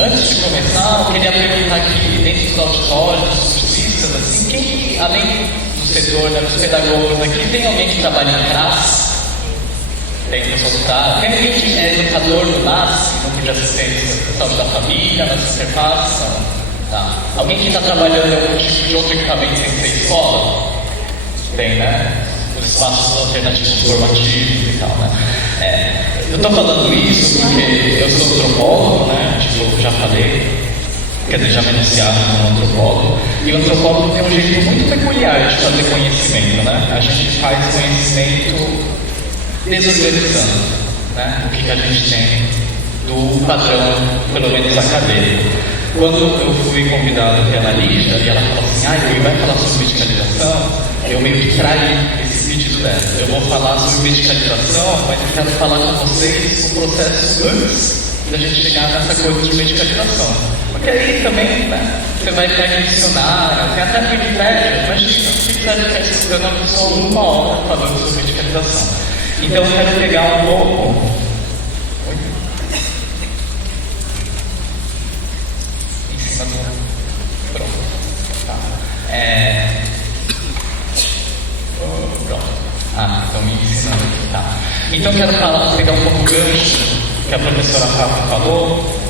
Antes de começar, eu queria perguntar aqui, dentro dos auditórios, dos cursistas, assim, quem, além do setor, né, dos pedagogos aqui, tem alguém que trabalha em classe? Tem pessoas que está. Tem alguém que é educador no NAS, Núcleo de Assistência Saúde da Família, nas interfaces? Tá. Alguém que está trabalhando em algum tipo de outro equipamento sem ser escola? Tem, né? Os espaços alternativos formativos e tal, né? Eu estou falando isso porque eu sou antropólogo, né? Tipo, eu já falei, quer dizer, já me anunciaram como antropólogo. E o antropólogo tem um jeito muito peculiar de fazer conhecimento, né? A gente faz conhecimento desorganizando, né? O que a gente tem do padrão, pelo menos acadêmico. Quando eu fui convidado pela Lígia e ela falou assim, Rui, vai falar sobre medicalização, eu meio que traí esse pedido dela. Eu vou falar sobre medicalização, mas eu quero falar com vocês o processo antes da gente chegar nessa coisa de medicalização. Porque aí também, né, você vai pegar dicionário, tem até Wikipédia, imagina, o Wikipédia está estudando a pessoa 1 hora falando sobre medicalização. Então eu quero pegar um pouco em cima do... Pronto. Tá. Pronto. Estão me ensinando aqui. Tá. Então eu quero pegar um pouco o gancho que a professora Rafa falou,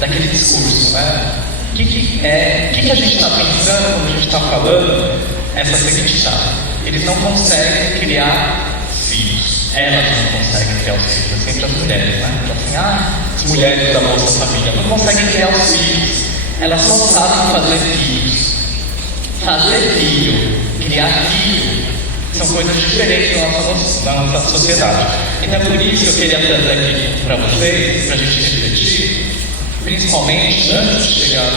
daquele discurso, né? O que a gente está pensando quando a gente está falando essa seguinte chave? Eles não conseguem criar filhos. Elas não conseguem criar os filhos, é sempre as mulheres, né? Então, assim, as mulheres da nossa família não conseguem criar os filhos. Elas só sabem fazer filhos. Fazer filho, criar filho, são coisas diferentes na nossa sociedade. Então, por isso eu queria trazer aqui para vocês, para a gente refletir, principalmente antes de chegar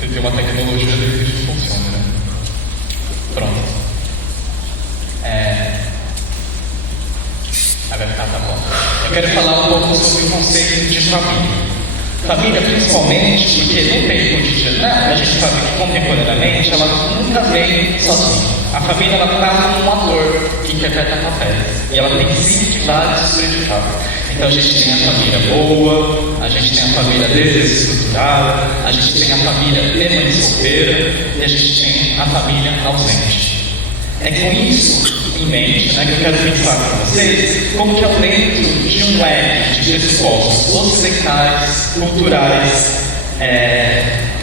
tem uma tecnologia que funciona, né? Pronto. Tá bom. Eu quero falar um pouco sobre o conceito de família. Família, principalmente, porque no tempo cotidiano, a gente sabe que contemporaneamente ela nunca vem sozinha. A família ela está como um ator que interpreta papéis. E ela tem sempre vários predicados. Então a gente tem a família boa, a gente tem a família desestruturada, a gente tem a família de mãe solteira e a gente tem a família ausente. É com isso em mente, né, que eu quero pensar para vocês como que é dentro de um leque de pressupostos ocidentais, culturais,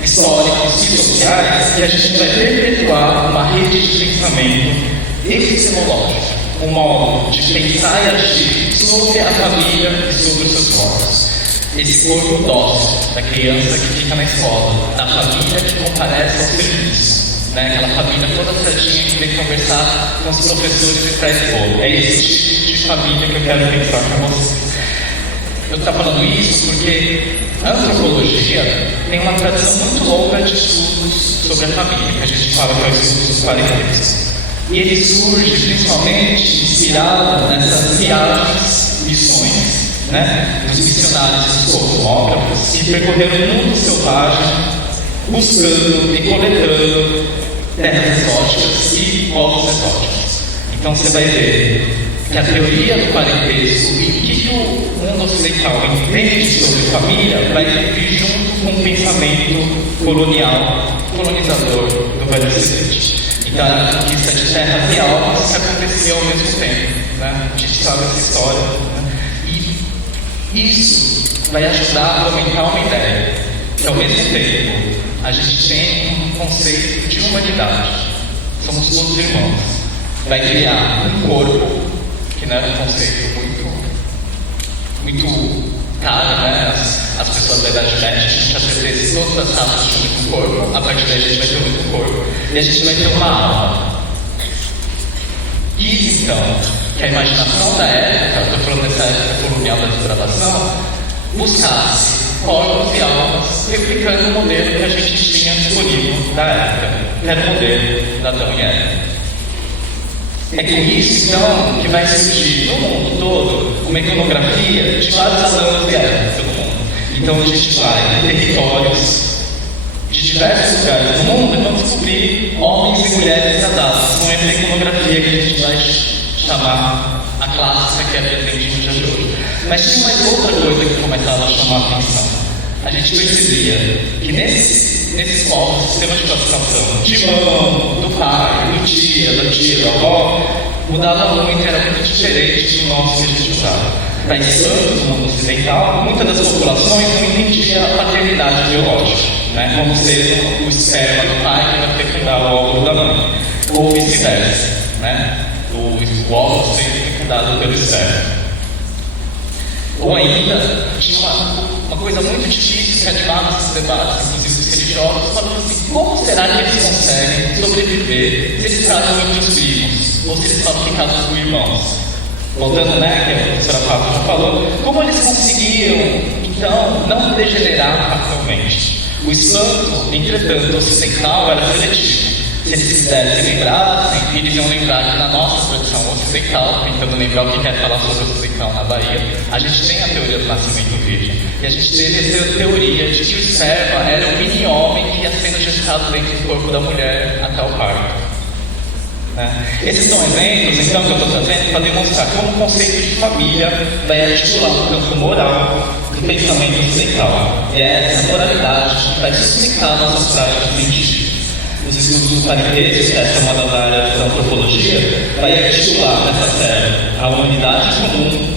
históricos e sociais que a gente vai perpetuar uma rede de pensamento epistemológico, um modo de pensar e agir sobre a família e sobre os seus corpos. Esse corpo dócil da criança que fica na escola, da família que comparece ao serviço, né? Aquela família toda certinha que tem que conversar com os professores e traz bolo. É esse tipo de família que eu quero pensar com vocês. Eu estou falando isso porque a antropologia tem uma tradição muito longa de estudos sobre a família, que a gente fala que é o estudo dos parentescos. E ele surge principalmente inspirado nessas viagens, missões, né, dos missionários, dos cosmógrafos, que percorreram o mundo selvagem, buscando e coletando terras exóticas e povos exóticos. Então você vai ver que a teoria do parentesco e o que o mundo ocidental entende sobre família vai vir junto com o pensamento colonizador do Velho Ocidente. Então, a conquista de terras e almas que acontecia ao mesmo tempo, né? A gente sabe essa história, né? E isso vai ajudar a aumentar uma ideia, que ao mesmo tempo a gente tem um conceito de humanidade. Somos todos irmãos. Vai criar um corpo, que não era um conceito muito caro, né? As pessoas da Idade Média, a gente já pertence todas as raças de um único corpo, a partir daí a gente vai ter um único corpo, e a gente vai ter uma alma. Quis então que a imaginação da época, estou falando dessa época colonial da degradação, buscasse corpos e almas replicando o modelo que a gente tinha disponível da época, que era o modelo da Adão e Eva. É com isso, então, que vai surgir no mundo todo uma iconografia de vários Adãos e Evas pelo mundo. Então a gente vai em territórios de diversos lugares do mundo e vamos descobrir homens e mulheres casados com essa iconografia que a gente vai chamar a clássica que é presente no dia de hoje. Mas tinha mais outra coisa que começava a chamar a atenção. A gente percebia que nesses povos, sistemas de classificação de mão, do pai, do tia, da tia, da avó, mudava muito, era muito diferente do nosso que a gente usava. Para Santos, no mundo ocidental, muitas das populações não entendiam a paternidade biológica, né? Como sendo o esperma do pai que vai fecundar o óvulo da mãe, ou vice-versa, né? O óvulo sendo fecundado pelo esperma. Ou ainda, tinha uma coisa muito difícil que animava esses debates, inclusive os religiosos, falando assim: como será que eles conseguem sobreviver se eles casam entre os primos, ou se eles só ficam casados com irmãos? Voltando, né, que a professora Pablo já falou, como eles conseguiam, então, não degenerar facilmente? O espanto, entretanto, ocidental era seletivo. Se eles se lembrassem, eles iam lembrar que na nossa tradição ocidental, tentando lembrar o que quer falar sobre o ocidental na Bahia, a gente tem a teoria do nascimento virgem. E a gente teve essa teoria de que o esperma era um mini-homem que ia sendo gestado dentro do corpo da mulher até o parto. Esses são exemplos, então, que eu estou trazendo para demonstrar como o conceito de família vai articular o campo moral do pensamento ocidental. E é essa moralidade que vai sustentar nossas práticas científicas. Os estudos do parentesco, essa é uma das áreas da antropologia, vai articular nessa série a humanidade comum,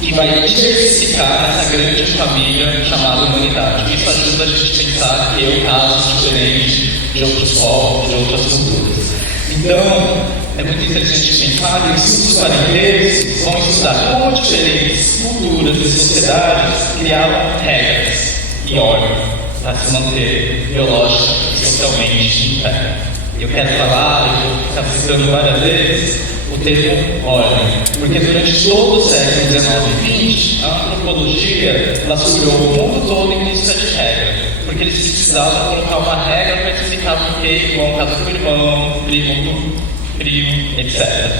que vai diversificar essa grande família chamada humanidade. Isso ajuda a gente a pensar que eu caso diferente de outros povos, de outras culturas. Então, é muito interessante pensar que os estudos parentescos vão estudar como diferentes culturas e sociedades criavam regras e ordem para se manter biológica e socialmente em pé. Eu quero falar, eu vou ficar citando várias vezes, o termo ordem, porque durante todo o século XIX e XX, a antropologia surgiu o mundo todo em busca de regra. Porque eles precisavam colocar uma regra para explicar por que irmão casa com irmão, primo com primo, etc.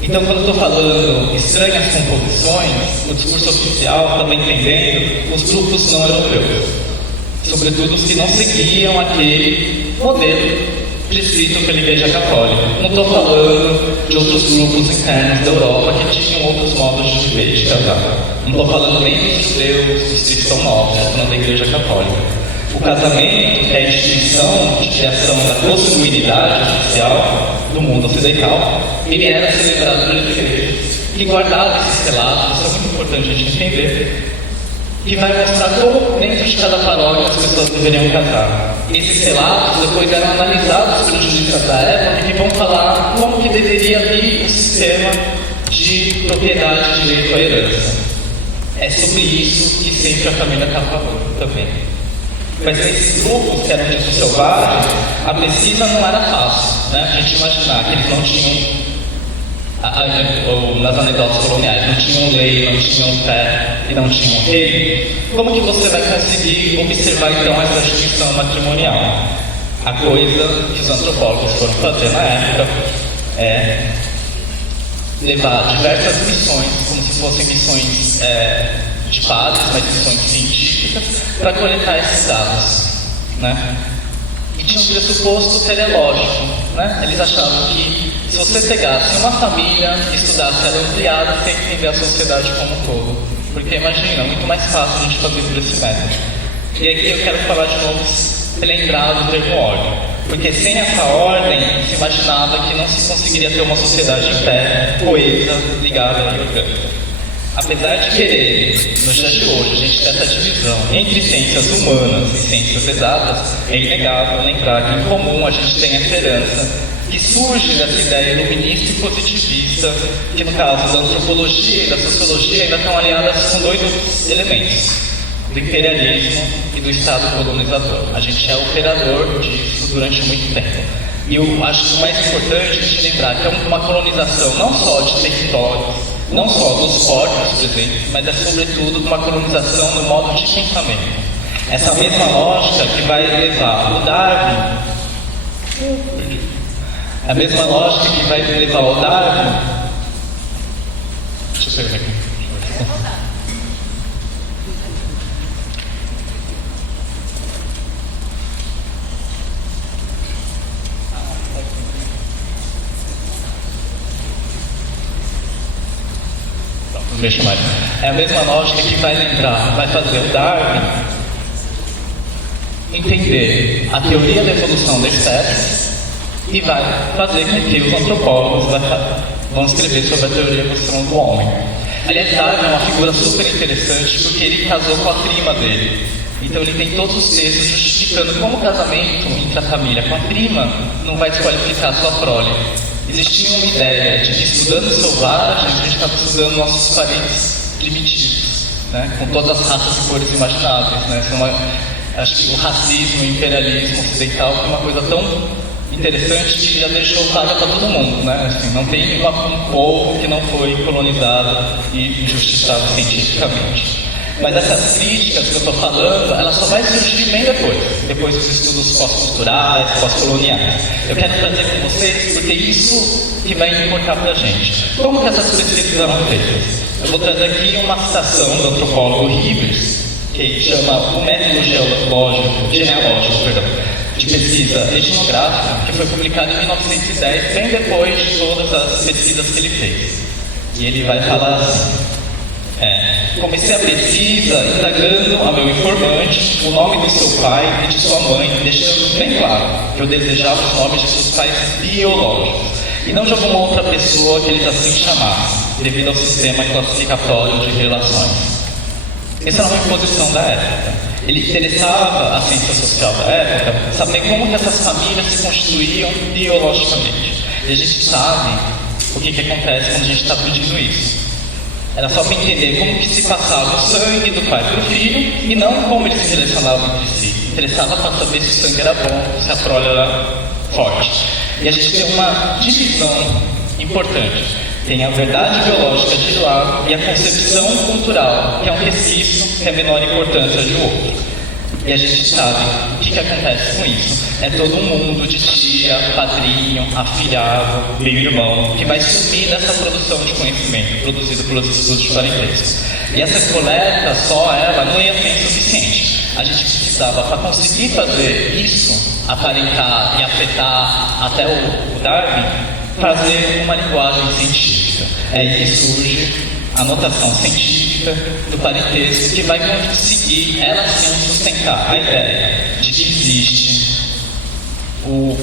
Então, quando eu estou falando estranhas composições, o discurso oficial está entendendo os grupos não europeus, sobretudo os que não seguiam aquele modelo prescrito pela Igreja Católica. Não estou falando de outros grupos internos da Europa que tinham outros modos de viver e de casar. Não estou falando nem dos judeus, dos cristãos novos, estou falando da Igreja Católica. O casamento, que é a instituição de criação da consanguinidade oficial do mundo ocidental, ele era celebrado pelas igrejas, que guardava esses relatos, isso é muito importante a gente entender, que vai mostrar como dentro de cada paróquia as pessoas deveriam casar. Esses relatos depois eram analisados pelos juristas da época, que vão falar como que deveria vir o sistema de propriedade, de direito à herança. É sobre isso que sempre a família está falando também. Mas esses grupos que eram ditos selvagens, a pesquisa não era fácil, né? A gente imaginar que eles não tinham, nas anedotas coloniais, não tinham lei, não tinham fé e não tinham rei. Como que você vai conseguir observar então essa instituição matrimonial? A coisa que os antropólogos foram fazer na época é levar diversas missões, como se fossem missões de padres, mas missões científicas, para coletar esses dados, né? E tinha um pressuposto teleológico, né? Eles achavam que se você pegasse uma família e estudasse ela ampliada, você tem que entender a sociedade como um todo. Porque imagina, é muito mais fácil a gente fazer por esse método. E aqui eu quero falar de novo, lembrar do termo ordem. Porque sem essa ordem, se imaginava que não se conseguiria ter uma sociedade em pé, coesa, ligada e orgânica. Apesar de querer, nos dias de hoje, a gente ter essa divisão entre ciências humanas e ciências exatas, é inegável lembrar que em comum a gente tem essa herança que surge dessa ideia iluminista e positivista, que no caso da antropologia e da sociologia ainda estão aliadas com dois elementos: do imperialismo e do Estado colonizador. A gente é operador disso durante muito tempo. E eu acho que o mais importante é a gente lembrar que é uma colonização não só de territórios, não só dos portos, por exemplo, mas é sobretudo uma colonização no modo de pensamento. Essa mesma lógica que vai levar o Darwin, a mesma lógica que vai levar o Darwin, deixa eu ver aqui. É a mesma lógica que vai fazer o Darwin entender a teoria da evolução das espécies e vai fazer com que os antropólogos vão escrever sobre a teoria da evolução do homem. Aliás, Darwin é uma figura super interessante porque ele casou com a prima dele. Então ele tem todos os textos justificando como o casamento entre a família com a prima não vai desqualificar a sua prole. Existia uma ideia de que estudando selvagens, a gente estava estudando nossos parentes primitivos, né? Com todas as raças e cores imagináveis. Né? Acho que o racismo, o imperialismo ocidental foi uma coisa tão interessante que já deixou vaga para todo mundo. Né? Assim, não tem um povo que não foi colonizado e injustiçado cientificamente. Mas essas críticas que eu estou falando, elas só vão surgir bem depois dos estudos pós-culturais, pós-coloniais. Eu quero trazer com vocês, porque isso que vai importar para a gente. Como que essas pesquisas eram feitas? Eu vou trazer aqui uma citação do antropólogo Rivers, que chama o método genealógico de pesquisa etnográfica, que foi publicado em 1910, bem depois de todas as pesquisas que ele fez. E ele vai falar assim: comecei a pesquisa indagando a meu informante o nome do seu pai e de sua mãe, deixando bem claro que eu desejava os nomes de seus pais biológicos e não de alguma outra pessoa que eles assim chamassem, devido ao sistema classificatório de relações. Essa era uma imposição da época. Ele interessava a ciência social da época saber como que essas famílias se constituíam biologicamente. E a gente sabe o que acontece quando a gente está pedindo isso. Era só para entender como que se passava o sangue do pai para o filho e não como eles se relacionavam entre si. Interessava para saber se o sangue era bom, se a prole era forte. E a gente tem uma divisão importante. Tem a verdade biológica de lado e a concepção cultural, que é um resquício que é menor importância de outro. E a gente sabe o que acontece com isso. É todo um mundo de tia, padrinho, afilhado, meio-irmão, que vai sumir dessa produção de conhecimento produzida pelos estudos de parentesco. E essa coleta só, ela não ia ser suficiente. A gente precisava, para conseguir fazer isso, aparentar e afetar até o Darwin, fazer uma linguagem científica. É aí que surge a notação científica do parentesco, que vai conseguir, ela sim, sustentar a ideia de que existe o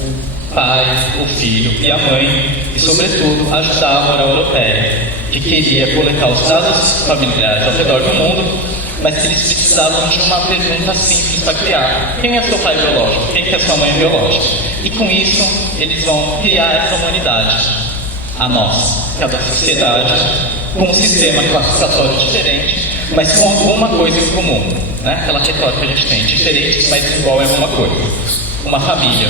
pai, o filho e a mãe, e sobretudo ajudar a moral europeia, que queria coletar os dados familiares ao redor do mundo, mas que eles precisavam de uma pergunta simples para criar: quem é seu pai biológico? Quem é sua mãe biológica? E com isso eles vão criar essa humanidade, a nossa, que é da sociedade, com um sistema classificatório diferente, mas com alguma coisa em comum, né? Aquela retórica que a gente tem, diferentes, mas igual em alguma coisa. Uma família,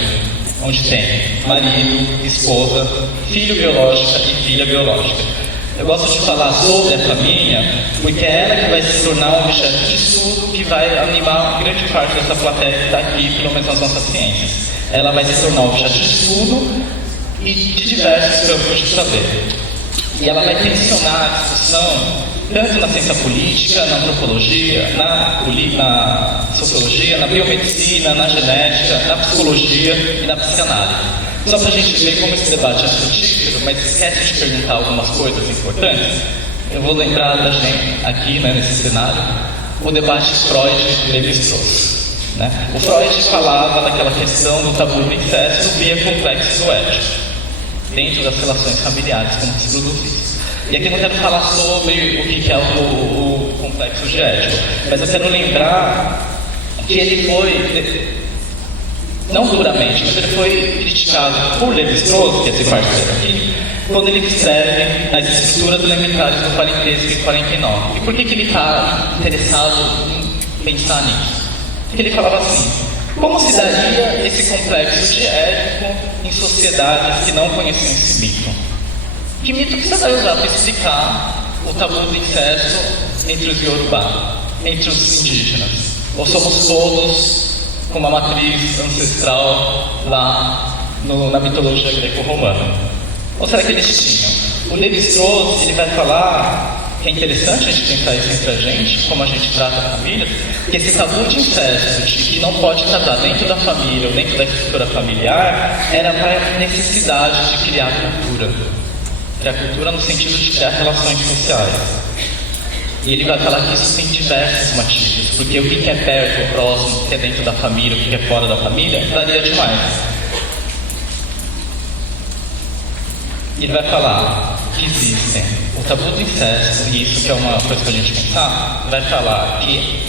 onde tem marido, esposa, filho biológico e filha biológica. Eu gosto de falar sobre a família, porque é ela que vai se tornar um objeto de estudo que vai animar grande parte dessa plateia que está aqui, pelo menos nas nossas ciências. Ela vai se tornar um objeto de estudo e de diversos campos de saber. E ela vai tensionar a discussão tanto na ciência política, na antropologia, na sociologia, na biomedicina, na genética, na psicologia e na psicanálise. Só para a gente ver como esse debate é frutífero, mas esquece de perguntar algumas coisas importantes. Eu vou lembrar da gente aqui, né, nesse cenário, o debate Freud-Levi-Strauss. Né? O Freud falava daquela questão do tabu do incesto via complexo ético, dentro das relações familiares, como se produz isso. E aqui eu não quero falar sobre o que é o complexo de ético, mas eu quero lembrar que ele foi, não duramente, mas ele foi criticado por Levi-Strauss, que é esse parceiro aqui, quando ele escreve as estruturas elementares do parentesco em 49. E por que ele está interessado em pensar nisso? Porque ele falava assim: como se daria esse complexo de ético em sociedades que não conheciam esse mito? Que mito que você vai usar para explicar o tabu do incesto entre os Yorubá, entre os indígenas? Ou somos todos com uma matriz ancestral lá na mitologia greco-romana? Ou será que eles tinham? O Levi-Strauss, ele vai falar que é interessante a gente pensar isso entre a gente, como a gente trata a família, que esse tabu de incesto, de que não pode casar dentro da família ou dentro da estrutura familiar, era para a necessidade de criar cultura. Criar cultura no sentido de criar relações sociais. E ele vai falar que isso tem diversos motivos, porque o que é perto, o próximo, o que é dentro da família, o que é fora da família, varia demais. Ele vai falar que existem o tabu do incesto, e isso que é uma coisa para a gente pensar, vai falar que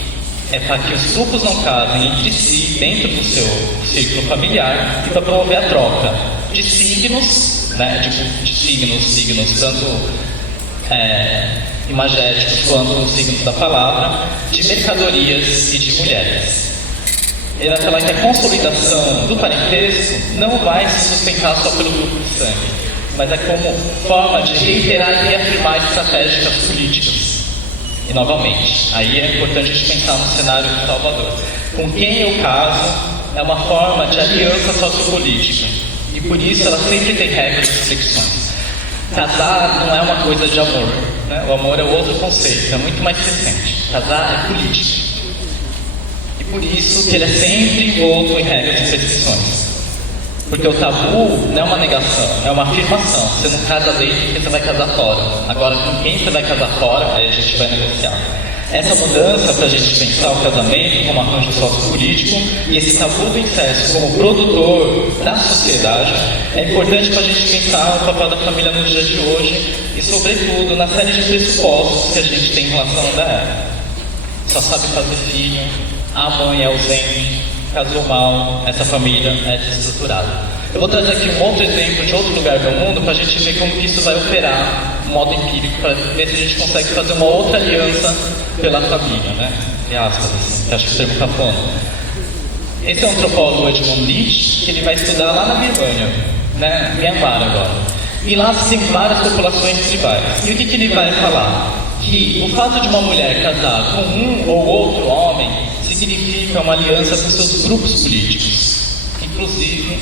é para que os grupos não casem entre si, dentro do seu círculo familiar, e para promover a troca de signos, né, de signos, tanto imagéticos quanto os signos da palavra, de mercadorias e de mulheres. Ele vai falar que a consolidação do parentesco não vai se sustentar só pelo grupo de sangue, mas é como forma de reiterar e reafirmar estratégicas políticas. E novamente, aí é importante a gente pensar no cenário de Salvador. Com quem eu caso é uma forma de aliança sociopolítica, e por isso ela sempre tem regras e reflexões. Casar não é uma coisa de amor, né? O amor é outro conceito, é muito mais recente. Casar é política. E por isso que ele é sempre envolto em regras e restrições. Porque o tabu não é uma negação, é uma afirmação. Você não casa dentro porque você vai casar fora. Agora, com quem você vai casar fora, aí a gente vai negociar. Essa mudança para a gente pensar o casamento como arranjo sociopolítico e esse tabu do incesto como produtor da sociedade é importante para a gente pensar o papel da família no dia de hoje e, sobretudo, na série de pressupostos que a gente tem em relação da época. Só sabe fazer filho, a mãe é ausente, casou mal, essa família é desestruturada. Eu vou trazer aqui um outro exemplo de outro lugar do mundo para a gente ver como que isso vai operar, um modo empírico, para ver se a gente consegue fazer uma outra aliança pela família, né? Entre aspas, assim, que acho que o termo cafona. Esse é o antropólogo Edmund Leach, que ele vai estudar lá na Birmânia, né? Myanmar agora. E lá tem várias populações tribais. E o que ele vai falar? Que o fato de uma mulher casar com um ou outro homem significa uma aliança com seus grupos políticos, inclusive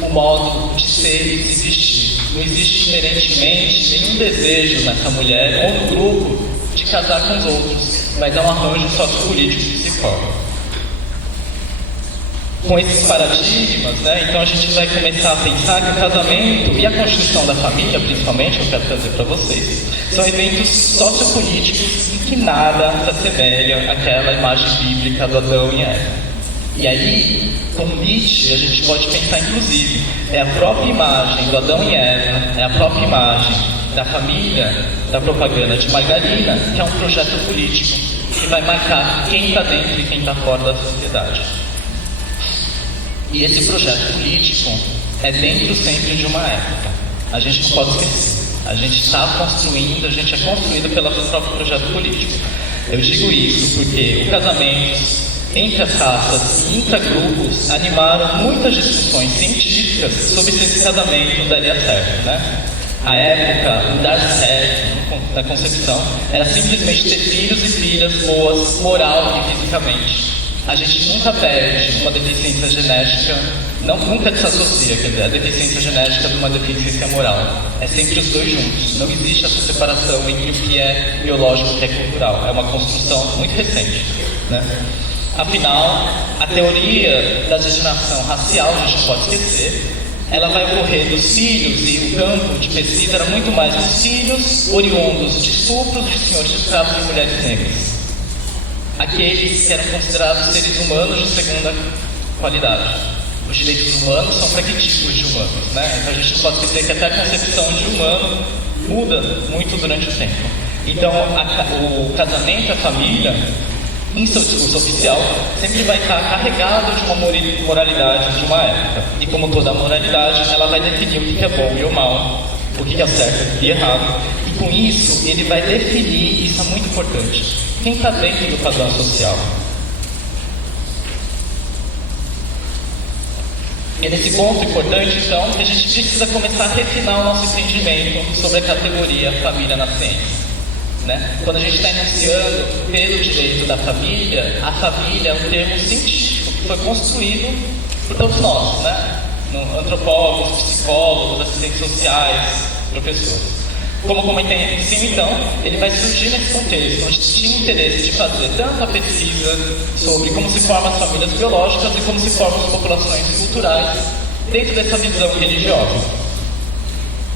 o modo de ser e de se vestir. Não existe inerentemente nenhum desejo nessa mulher ou no grupo de casar com os outros, mas é um arranjo sociopolítico que se forma. Com esses paradigmas, né, então a gente vai começar a pensar que o casamento e a constituição da família, principalmente, eu quero trazer para vocês, são eventos sociopolíticos em que nada se assemelha àquela imagem bíblica do Adão e Eva. E aí, com Nietzsche, a gente pode pensar, inclusive, é a própria imagem do Adão e Eva, é a própria imagem da família, da propaganda de margarina, que é um projeto político que vai marcar quem está dentro e quem está fora da sociedade. E esse projeto político é dentro sempre de uma época. A gente não pode esquecer. A gente está construindo, a gente é construído pelo próprio projeto político. Eu digo isso porque o casamento entre as raças e intragrupos animaram muitas discussões científicas sobre se esse casamento daria certo, né? A época, o dar certo da concepção era simplesmente ter filhos e filhas boas, moral e fisicamente. A gente nunca perde uma deficiência genética, nunca desassocia, quer dizer, a deficiência genética de uma deficiência moral. É sempre os dois juntos. Não existe essa separação entre o que é biológico e o que é cultural. É uma construção muito recente, né? Afinal, a teoria da degeneração racial, a gente não pode esquecer, ela vai ocorrer dos filhos, e o campo de pesquisa era muito mais dos filhos oriundos de estupros de senhores de escravos e mulheres negras. Aqueles que eram considerados seres humanos de segunda qualidade. Os direitos humanos são para que tipos de humanos, né? Então a gente pode dizer que até a concepção de humano muda muito durante o tempo. Então o casamento, a família, em seu discurso oficial, sempre vai estar carregado de uma moralidade de uma época. E como toda moralidade, ela vai definir o que é bom e o mal, o que é certo e errado. E com isso, ele vai definir, isso é muito importante, quem está dentro do padrão social. É nesse ponto importante, então, que a gente precisa começar a refinar o nosso entendimento sobre a categoria família na ciência. Né? Quando a gente está enunciando pelo direito da família, a família é um termo científico que foi construído por todos nós, né? Antropólogos, psicólogos, assistentes sociais, professores. Como comentei em cima, então, ele vai surgir nesse contexto, onde tinha interesse de fazer tanto a pesquisa sobre como se formam as famílias biológicas e como se formam as populações culturais dentro dessa visão religiosa.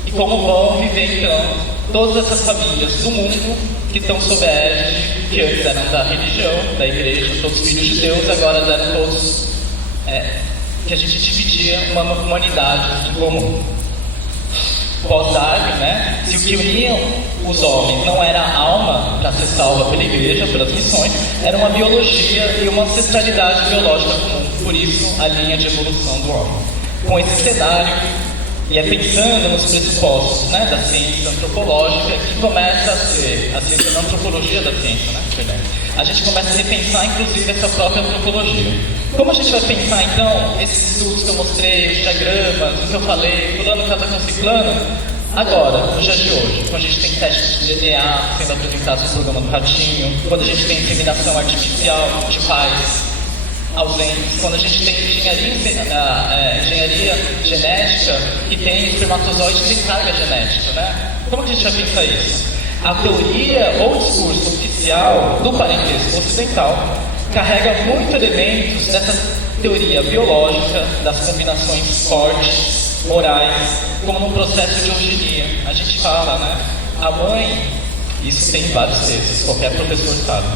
E como vão viver, então, todas essas famílias do mundo que estão sob a égide, que antes eram da religião, da igreja, todos filhos de Deus, agora eram todos que a gente dividia uma humanidade em comum. Pós-Darwin, né? Se o que uniam os homens não era a alma para ser salva pela igreja, pelas missões, era uma biologia e uma ancestralidade biológica comum. Por isso, a linha de evolução do homem. Com esse cenário, e pensando nos pressupostos, né, da ciência antropológica, que começa a ser a ciência da antropologia da ciência, né? A gente começa a repensar, inclusive, essa própria antropologia. Como a gente vai pensar, então, esses estudos que eu mostrei, os diagramas, o que eu falei, fulano casa com ciclano, agora, nos dias de hoje, quando a gente tem testes de DNA sendo apresentados no programa do Ratinho, quando a gente tem inseminação artificial de pais ausentes, quando a gente tem engenharia genética e tem espermatozoides sem carga genética, né? Como que a gente vai pensar isso? A teoria ou o discurso oficial do parentesco ocidental carrega muitos elementos dessa teoria biológica, das combinações fortes, morais, como no processo de eugenia. A gente fala, né? A mãe, isso tem vários textos, qualquer professor sabe.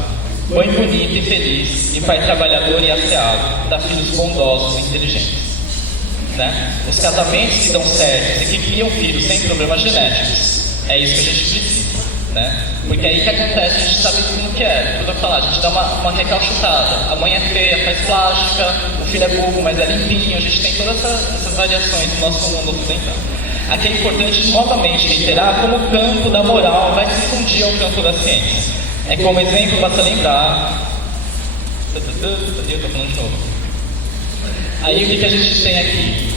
Mãe bonita e feliz, e pai trabalhador e asseado, dá filhos bondosos e inteligentes. Né? Os casamentos que dão certo e que criam filhos sem problemas genéticos, é isso que a gente precisa. Né? Porque aí que acontece, a gente sabe como que é. Quando eu falar, a gente dá uma recalchutada. A mãe é feia, faz plástica, o filho é burro, mas é limpinho. A gente tem todas essas variações no nosso mundo ocidental. Aqui é importante novamente reiterar como o campo da moral vai se fundir ao campo da ciência. É como exemplo, basta lembrar. Eu estou falando de novo. Aí o que a gente tem aqui?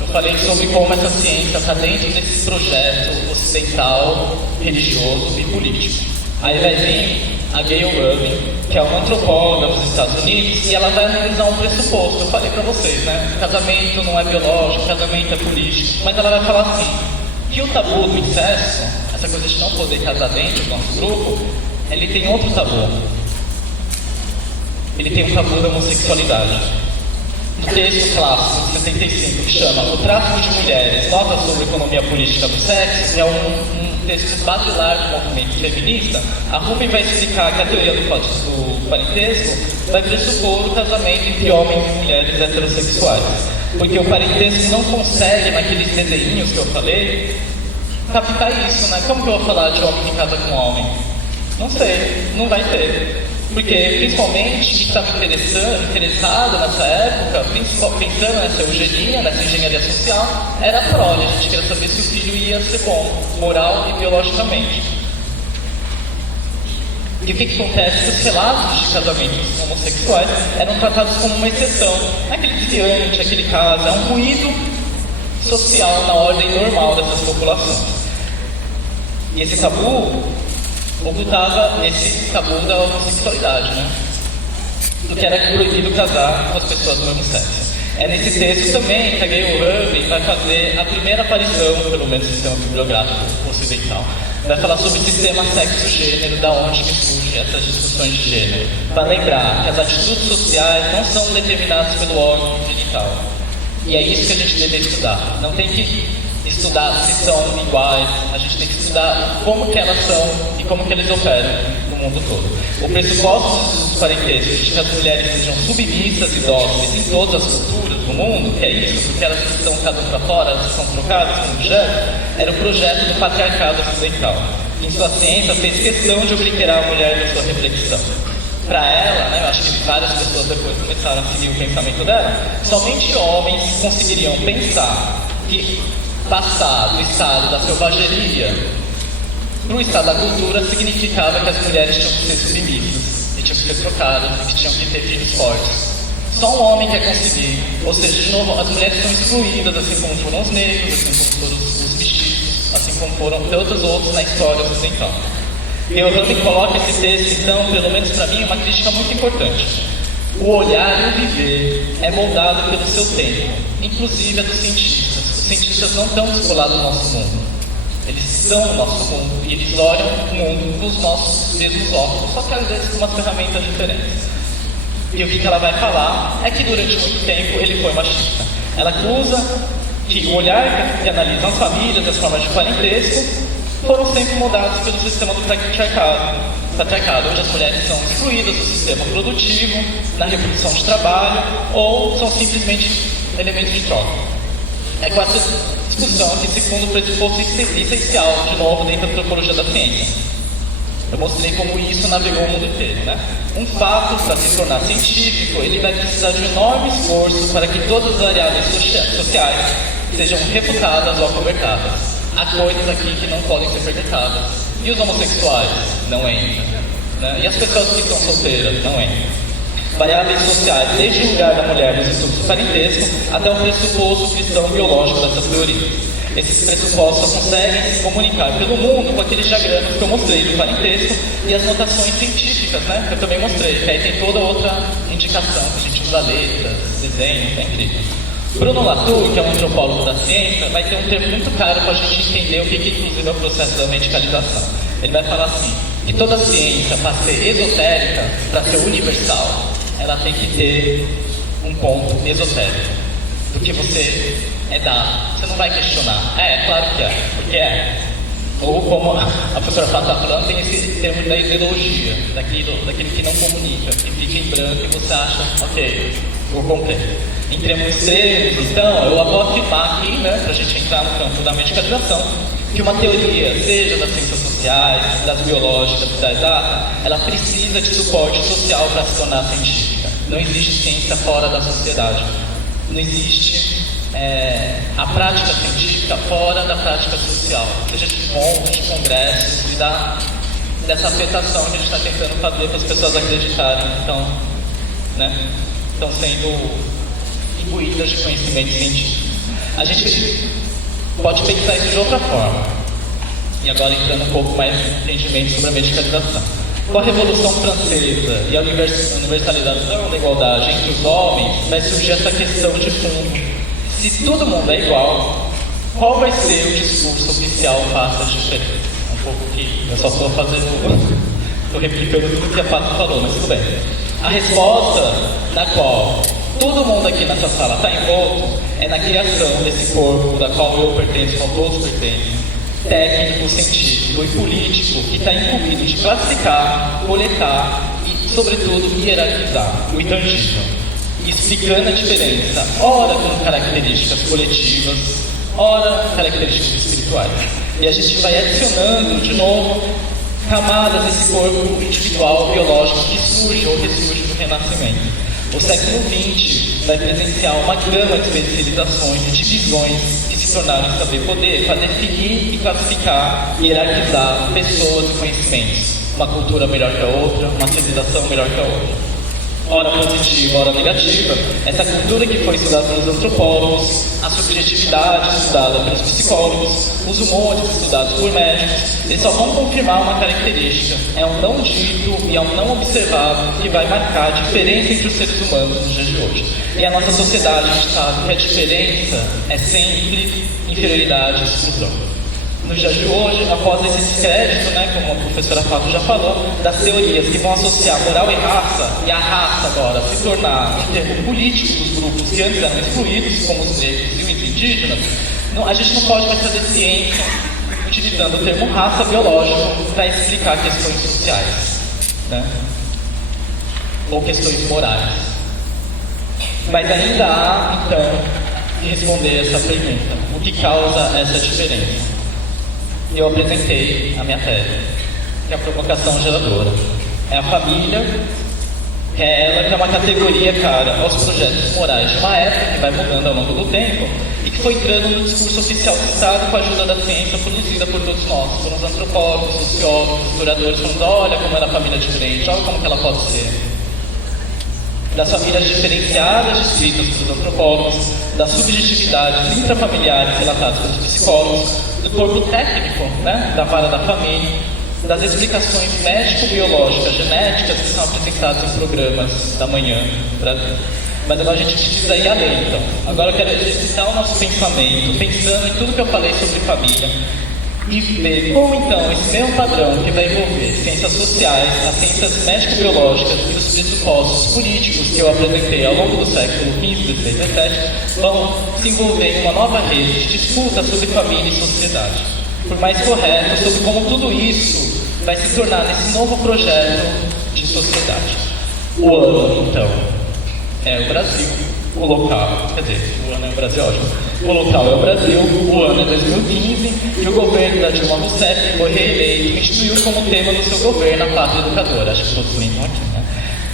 Eu falei sobre como essa ciência está dentro desse projeto ocidental, religioso e político. Aí vai vir a Gayle Rubin, que é uma antropóloga dos Estados Unidos, e ela vai analisar um pressuposto. Eu falei para vocês, né? Casamento não é biológico, casamento é político. Mas ela vai falar assim, que o tabu do incesto, essa coisa de não poder casar dentro do nosso grupo, ele tem outro tabu. Ele tem um tabu da homossexualidade. No texto clássico, 65, que chama O Tráfico de Mulheres, Notas sobre a Economia Política do Sexo, que é um texto basilar do movimento feminista, a Rubin vai explicar que a teoria do parentesco vai pressupor o casamento entre homens e mulheres heterossexuais. Porque o parentesco não consegue, naqueles desenhos que eu falei, captar isso, né? Como que eu vou falar de homem que casa com homem? Não sei, não vai ter. Porque, principalmente, quem estava interessado nessa época, pensando nessa eugenia, nessa engenharia social, era a prole. A gente queria saber se o filho ia ser bom, moral e biologicamente. E o que acontece? Os relatos de casamentos homossexuais eram tratados como uma exceção. Não é aquele desviante, aquele caso, é um ruído social na ordem normal dessas populações. E esse tabu ocultava esse tabu da homossexualidade, né? Do que era proibido casar com as pessoas do mesmo sexo. É nesse texto também que a Gayle Rubin vai fazer a primeira aparição, pelo menos no sistema bibliográfico ocidental. Vai falar sobre o sistema sexo-gênero, da onde que surgem essas discussões de gênero. Para lembrar que as atitudes sociais não são determinadas pelo órgão genital. E é isso que a gente deve estudar. Não tem que estudar se são iguais, a gente tem que estudar como que elas são e como que eles operam no mundo todo. O pressuposto dos parentescos de que as mulheres sejam submissas e dóceis em todas as culturas do mundo, que é isso, porque elas estão cada para fora, elas são trocadas como objeto, era o projeto do patriarcado ocidental. Em sua ciência, fez questão de obliterar a mulher da sua reflexão. Para ela, né, eu acho que várias pessoas depois começaram a seguir o pensamento dela, somente homens conseguiriam pensar que passar do estado da selvageria para o estado da cultura significava que as mulheres tinham que ser submissas e tinham que ser trocadas e que tinham que ter filhos fortes. Só um homem quer conseguir. Ou seja, de novo, as mulheres estão excluídas, assim como foram os negros, assim como foram os mestiços, assim como foram tantos outros na história ocidental. E eu também coloco esse texto, então, pelo menos para mim, uma crítica muito importante. O olhar e o viver é moldado pelo seu tempo, inclusive a dos cientistas. Os cientistas não estão descolados do nosso mundo. Eles estão no nosso mundo e eles olham o mundo com os nossos mesmos óculos, só que às vezes com umas ferramentas diferentes. E o que ela vai falar é que durante muito tempo ele foi machista. Ela acusa que o olhar que analisa as famílias, as formas de parentesco, foram sempre moldados pelo sistema do patriarcado, onde as mulheres são excluídas do sistema produtivo, na reprodução de trabalho, ou são simplesmente elementos de troca. É com essa discussão que esse fundo pressuposto essencial, de novo, dentro da antropologia da ciência. Eu mostrei como isso navegou o mundo inteiro, né? Um fato, para se tornar científico, ele vai precisar de um enorme esforço para que todas as variáveis sociais sejam refutadas ou acobertadas. Há coisas aqui que não podem ser perguntadas. E os homossexuais? Não entram. Né? E as pessoas que estão solteiras? Não entram. Variáveis sociais, desde o lugar da mulher nos estudos do parentesco até o pressuposto cristão biológico dessas teorias. Esses pressupostos conseguem se comunicar pelo mundo com aqueles diagramas que eu mostrei do parentesco e as notações científicas, né, que eu também mostrei, que aí tem toda outra indicação, que a gente usa letras, desenhos, é incrível. Bruno Latour, que é um antropólogo da ciência, vai ter um termo muito caro para a gente entender o que inclusive é o processo da medicalização. Ele vai falar assim, que toda ciência, para ser esotérica, para ser universal, ela tem que ter um ponto esotérico. Porque você é dado, você não vai questionar. Claro que é, porque é. Ou como a professora Fá está falando, tem esse termo da ideologia, daquele que não comunica, que fica em branco e você acha, ok, eu comprei. Em termos extremos, então, eu vou afirmar aqui, né, para a gente entrar no campo da medicalização, que uma teoria, seja das ciências sociais, das biológicas, da exata, ela precisa de suporte social para se tornar científica. Não existe ciência fora da sociedade. Não existe a prática científica fora da prática social, seja de pontos, de congressos, dessa afetação que a gente está tentando fazer para as pessoas acreditarem que estão sendo imbuídas de conhecimento científico. A gente pode pensar isso de outra forma, e agora entrando um pouco mais em entendimento sobre a medicalização. Com a Revolução Francesa e a universalização da igualdade entre os homens, vai surgir essa questão de fundo. Se todo mundo é igual, qual vai ser o discurso oficial face às diferenças? Um pouco que eu só estou replicando tudo que a Pato falou, mas tudo bem. A resposta na qual todo mundo aqui nessa sala está envolto é na criação desse corpo da qual eu pertenço, qual todos pertencem. Técnico, científico e político que está incumbido de classificar, coletar e, sobretudo, hierarquizar o intangível, explicando a diferença, ora com características coletivas, ora características espirituais. E a gente vai adicionando, de novo, camadas desse corpo individual, biológico, que surge ou ressurge do Renascimento. O século XX vai presenciar uma gama de especializações e divisões que se tornaram em saber poder para definir e classificar e hierarquizar pessoas e conhecimentos. Uma cultura melhor que a outra, uma civilização melhor que a outra. Ora positiva, ora negativa, essa cultura que foi estudada pelos antropólogos, a subjetividade estudada pelos psicólogos, os humores estudados por médicos, eles só vão confirmar uma característica, é um não dito e é um não observado que vai marcar a diferença entre os seres humanos nos dias de hoje. E a nossa sociedade sabe que a diferença é sempre inferioridade e exclusão. Nos dias de hoje, após esse descrédito, como a professora Fábio já falou, das teorias que vão associar moral e a raça agora se tornar um termo político dos grupos que antes eram excluídos, como os negros e os indígenas, a gente não pode mais fazer ciência utilizando o termo raça biológico para explicar questões sociais, ou questões morais. Mas ainda há, então, que responder essa pergunta: o que causa essa diferença? Eu apresentei a minha tese, que é a provocação geradora. É a família, que é ela que é uma categoria cara aos projetos morais de uma época que vai mudando ao longo do tempo e que foi entrando no discurso oficial do Estado com a ajuda da ciência produzida por todos nós, por uns antropólogos, sociólogos, historiadores, falando: olha como era a família diferente, olha como que ela pode ser. Das famílias diferenciadas descritas pelos antropólogos, das subjetividades intrafamiliares relatadas pelos psicólogos, do corpo técnico, da vara da família, das explicações médico-biológicas, genéticas que são apresentadas em programas da manhã no Brasil. Mas agora a gente precisa ir além, então. Agora eu quero exercitar o nosso pensamento, pensando em tudo que eu falei sobre família, e ver como então esse mesmo padrão que vai envolver ciências sociais, as ciências médico-biológicas e os pressupostos políticos que eu apresentei ao longo do século XV, XVI e XVII vão se envolver em uma nova rede de disputa sobre família e sociedade. por mais correto sobre como tudo isso vai se tornar nesse novo projeto de sociedade. O ano, então, é o Brasil. O local, quer dizer, o ano é o Brasil, ótimo. O local é o Brasil, o ano é 2015, e o governo da Dilma Rousseff foi reeleito e instituiu como tema do seu governo a pátria educadora. Acho que todos lembram aqui, né?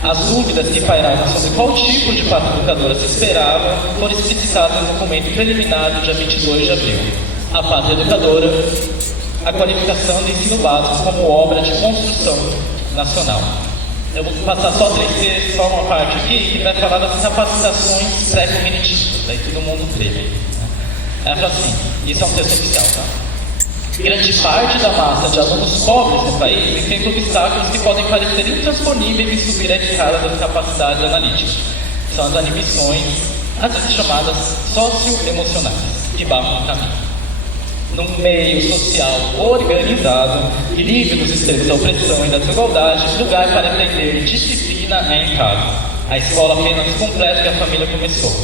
As dúvidas que pairavam sobre qual tipo de pátria educadora se esperava foram explicitadas no documento preliminar do dia 22 de abril. A pátria educadora, a qualificação do ensino básico como obra de construção nacional. Eu vou passar só 3 textos, só uma parte aqui, que vai falar das capacitações pré-cognitivas. Aí todo mundo treme. Né? Ela fala assim, isso é um texto oficial, tá? Grande parte da massa de alunos pobres no país enfrenta obstáculos que podem parecer intransponíveis em subir a escala das capacidades analíticas. São as inibições, às vezes chamadas socioemocionais, que barram o caminho. Num meio social organizado e livre dos sistemas da opressão e da desigualdade, lugar para aprender disciplina é em casa. A escola apenas completa o que a família começou.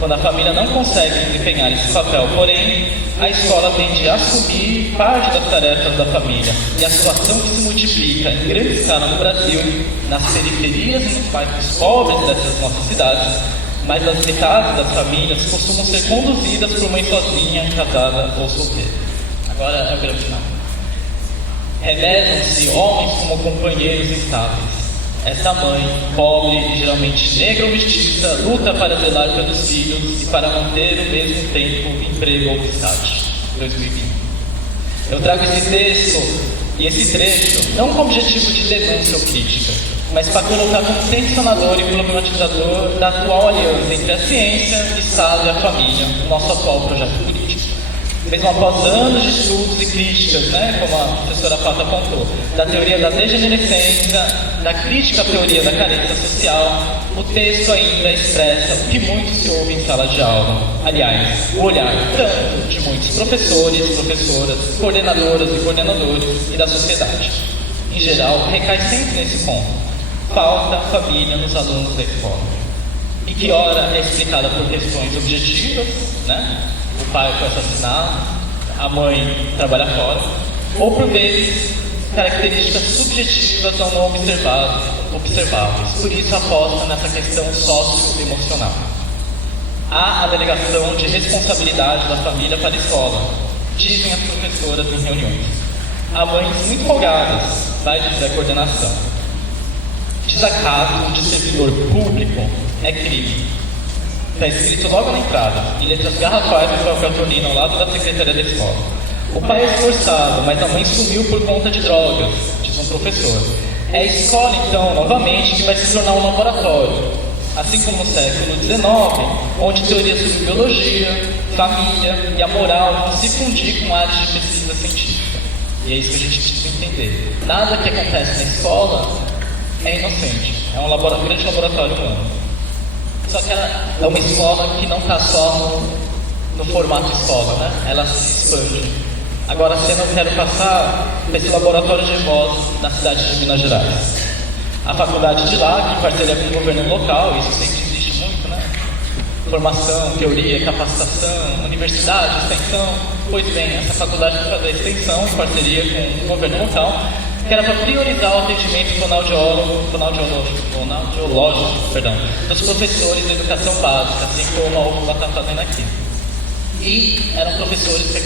Quando a família não consegue desempenhar esse papel, porém, a escola tende a assumir parte das tarefas da família. E a situação que se multiplica em grande escala no Brasil, nas periferias e nos bairros pobres dessas nossas cidades, mas as metades das famílias costumam ser conduzidas por mãe sozinha, casada ou solteira. Agora é o grande final. Revezam-se homens como companheiros estáveis. Essa mãe, pobre, geralmente negra ou mestiça, luta para zelar pelos filhos e para manter ao mesmo tempo emprego ou amizade. 2020. Eu trago esse texto e esse trecho não com objetivo de denúncia ou crítica, mas para colocar como tensionador e problematizador da atual aliança entre a ciência, o Estado e a família, o nosso atual projeto político. Mesmo após anos de estudos e críticas, né, como a professora Pata apontou, da teoria da degenerescência, da crítica à teoria da carência social, o texto ainda expressa o que muito se ouve em sala de aula. Aliás, o olhar tanto de muitos professores, professoras, coordenadoras e coordenadores e da sociedade. Em geral, recai sempre nesse ponto. Falta família nos alunos da escola. E que ora é explicada por questões objetivas, né? O pai foi assassinado, a mãe trabalha fora, ou por vezes características subjetivas ou não observáveis. Por isso aposta nessa questão socioemocional. Há a delegação de responsabilidade da família para a escola, dizem as professoras em reuniões. Há mães muito empolgadas, vai dizer a coordenação. Desacato de servidor público é crime. Está escrito logo na entrada, em letras garrafais do papel cartolina ao lado da secretaria da escola. O pai é esforçado, mas a mãe sumiu por conta de drogas, diz um professor. É a escola, então, novamente, que vai se tornar um laboratório, assim como no século XIX, onde teorias sobre biologia, família e a moral vão se fundir com áreas de pesquisa científica. E é isso que a gente precisa entender. Nada que acontece na escola é inocente, é um grande laboratório humano. Só que ela é uma escola que não está só no formato escola, né? Ela se expande. Agora a cena eu quero passar para esse laboratório de voz na cidade de Minas Gerais. A faculdade de lá, que em parceria com o governo local, isso sempre existe muito, né? Formação, teoria, capacitação, universidade, extensão. Pois bem, essa faculdade vai fazer extensão em parceria com o governo local, que era para priorizar o atendimento fonoaudiológico, dos professores de educação básica, assim como a UFBA está fazendo aqui. E eram professores que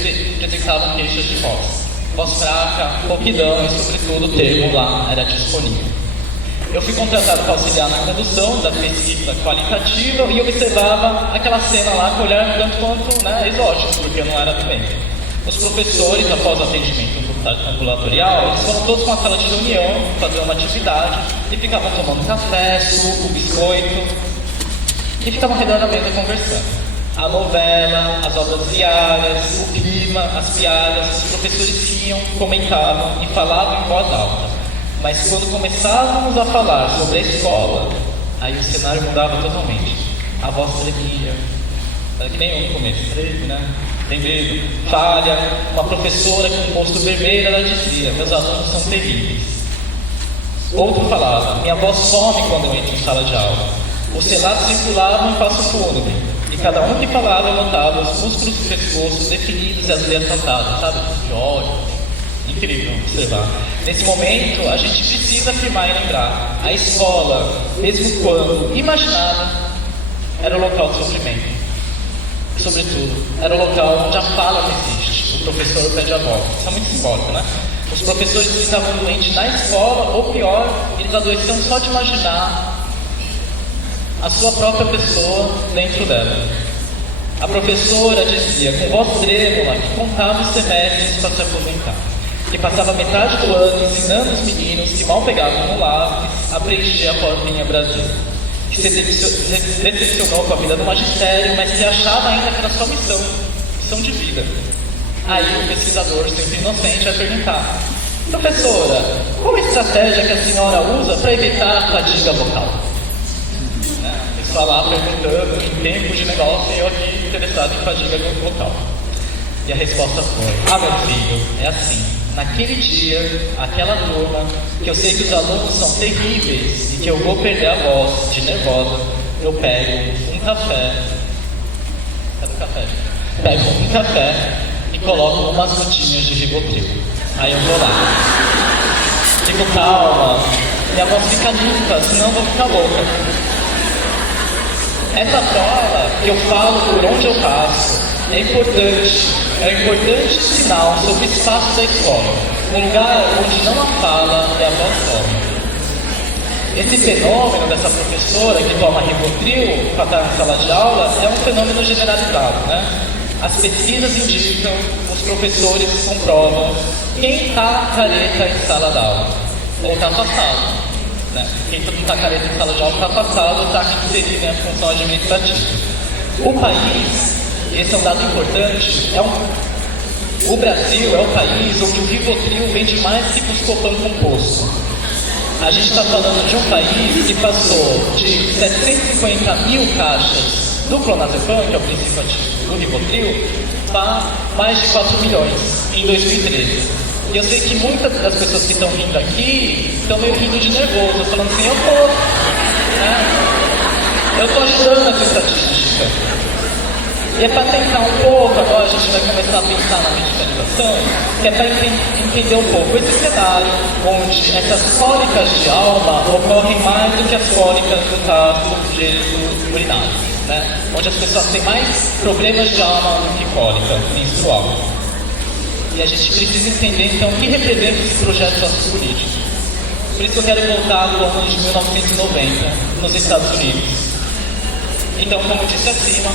apresentavam queixas de voz fraca, rouquidão e, sobretudo, o termo lá era disponível. Eu fui contratado para auxiliar na condução da pesquisa qualitativa e observava aquela cena lá com olhar tanto quanto, né, exótico, porque eu não era do bem. Os professores, após o atendimento ambulatorial, eles foram todos com a sala de reunião, fazer uma atividade, e ficavam tomando café, suco, biscoito, e ficavam ao redor da mesa conversando. A novela, as obras diárias, o clima, as piadas, os professores riam, comentavam e falavam em voz alta. Mas quando começávamos a falar sobre a escola, aí o cenário mudava totalmente. A voz tremia, era que nem eu no começo, treme, né? Tem medo, falha. Uma professora com o rosto vermelho, ela dizia: meus alunos são terríveis. Outro falava: minha voz some quando eu entro em sala de aula. Os relatos circulavam em passo fúnebre, e cada um que falava eu notava os músculos do pescoço definidos e as veias saltadas, sabe? De ódio. Incrível observar. Nesse momento, a gente precisa afirmar e lembrar: a escola, mesmo quando imaginada, era o local de sofrimento. Sobretudo, era o local onde a fala não existe. O professor pede a volta. Isso é muito simbólico, né? Os professores que estavam doentes na escola, ou pior, eles adoeciam só de imaginar a sua própria pessoa dentro dela. A professora dizia, com voz trêmula, que contava os semestres para se aposentar, que passava metade do ano ensinando os meninos que mal pegavam no lápis a preencher a portinha Brasil, que se decepcionou com a vida do magistério, mas que achava ainda que era sua missão de vida. Aí o pesquisador, sempre inocente, vai perguntar: professora, qual a estratégia que a senhora usa para evitar a fadiga vocal? Eles falar perguntando em tempo de negócio e eu aqui interessado em fadiga vocal. E a resposta foi: meu filho, é assim. Naquele dia, aquela turma, que eu sei que os alunos são terríveis e que eu vou perder a voz de nervosa, eu pego um café. Cadê o café? Pego um café e coloco umas gotinhas de Rivotril. Aí eu vou lá. Fico calma. Minha voz fica limpa, senão eu vou ficar louca. Essa prova que eu falo por onde eu passo é um importante sinal sobre o espaço da escola, um lugar onde não há fala e a voz some. Esse fenômeno dessa professora que toma Rivotril para estar na sala de aula é um fenômeno generalizado, né? As pesquisas indicam, os professores comprovam quem está careta em sala de aula, ou está afastado. Né? Quem não está careta em sala de aula está afastado, está inserido em função administrativa. O país, esse é um dado importante, o Brasil é o país onde o Rivotril vende mais que Buscopan composto. A gente está falando de um país que passou de 750 mil caixas do clonazepam, que é o princípio ativo do Rivotril, para mais de 4 milhões em 2013. E eu sei que muitas das pessoas que estão vindo aqui estão meio rindo de nervoso, falando assim: eu estou ajudando essa estatística. E é para tentar um pouco, agora a gente vai começar a pensar na medicalização, que é para entender um pouco esse cenário onde essas cólicas de alma ocorrem mais do que as cólicas do trato urinário, né? Onde as pessoas têm mais problemas de alma do que cólica menstrual. E a gente precisa entender então o que representa esse projeto sociopolítico. Por isso eu quero voltar ao ano de 1990, nos Estados Unidos. Então, como eu disse acima,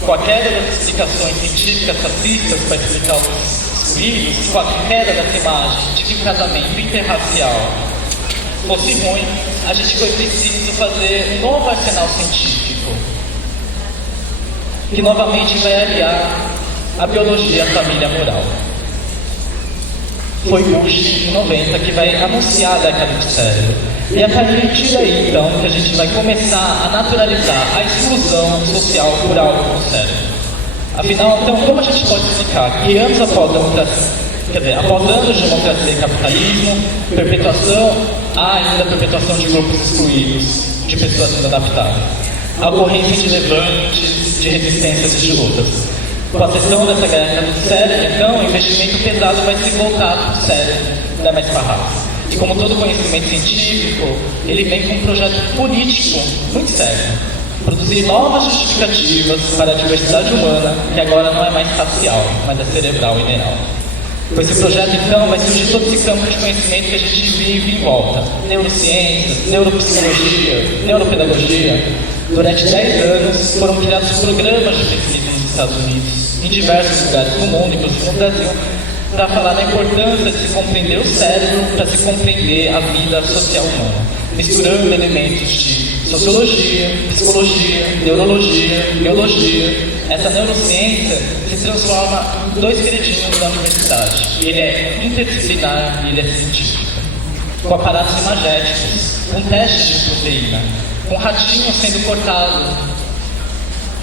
com a queda das explicações científicas racistas para explicar os excluídos, com a queda dessa imagem de que o casamento interracial fosse ruim, a gente foi preciso fazer um novo arsenal científico, que novamente vai aliar a biologia à família moral. Foi Bush, em 90, que vai anunciar a década do cérebro. E é a partir daí, então, que a gente vai começar a naturalizar a exclusão social por algo no cérebro. Afinal, então, como a gente pode explicar que anos após anos de democracia e capitalismo, ainda perpetuação de grupos excluídos, de pessoas inadaptadas, a ocorrência de levantes, de resistências e de lutas. Com a sessão dessa guerra do cérebro, então, o investimento pesado vai ser voltado para o cérebro da Metz-Parras. E como todo conhecimento científico, ele vem com um projeto político muito sério. Produzir novas justificativas para a diversidade humana, que agora não é mais facial, mas é cerebral e neural. Com esse projeto, então, vai surgir todo esse campo de conhecimento que a gente vive em volta. Neurociências, neuropsicologia, neuropedagogia. Durante 10 anos foram criados programas de pesquisa nos Estados Unidos, em diversos lugares do mundo, inclusive no Brasil, para falar da importância de se compreender o cérebro, para se compreender a vida social humana, misturando elementos de sociologia, psicologia, neurologia, biologia. Essa neurociência se transforma em 2 queridinhos da universidade. Ele é interdisciplinar e ele é científico. Com aparatos imagéticos, com testes de proteína, com ratinhos sendo cortados.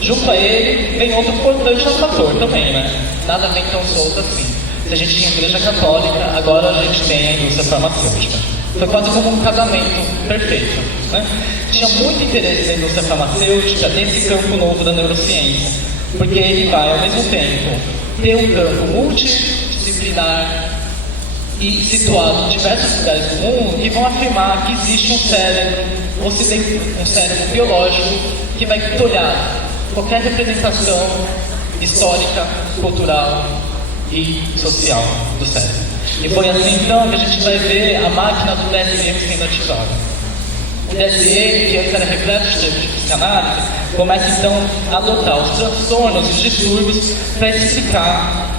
Junto a ele vem outro importante fator também, né? Nada vem tão solto assim. Se a gente tinha a igreja católica, agora a gente tem a indústria farmacêutica. Foi quase como um casamento perfeito, né? Tinha muito interesse na indústria farmacêutica nesse campo novo da neurociência, porque ele vai, ao mesmo tempo, ter um campo multidisciplinar e situado em diversos lugares do mundo que vão afirmar que existe um cérebro biológico que vai tolhar qualquer representação histórica, cultural e social do cérebro. E foi assim então que a gente vai ver a máquina do DSM sendo ativada. O DSM, que antes era repleto de termos de psicanálise, começa então a adotar os transtornos e os distúrbios para explicar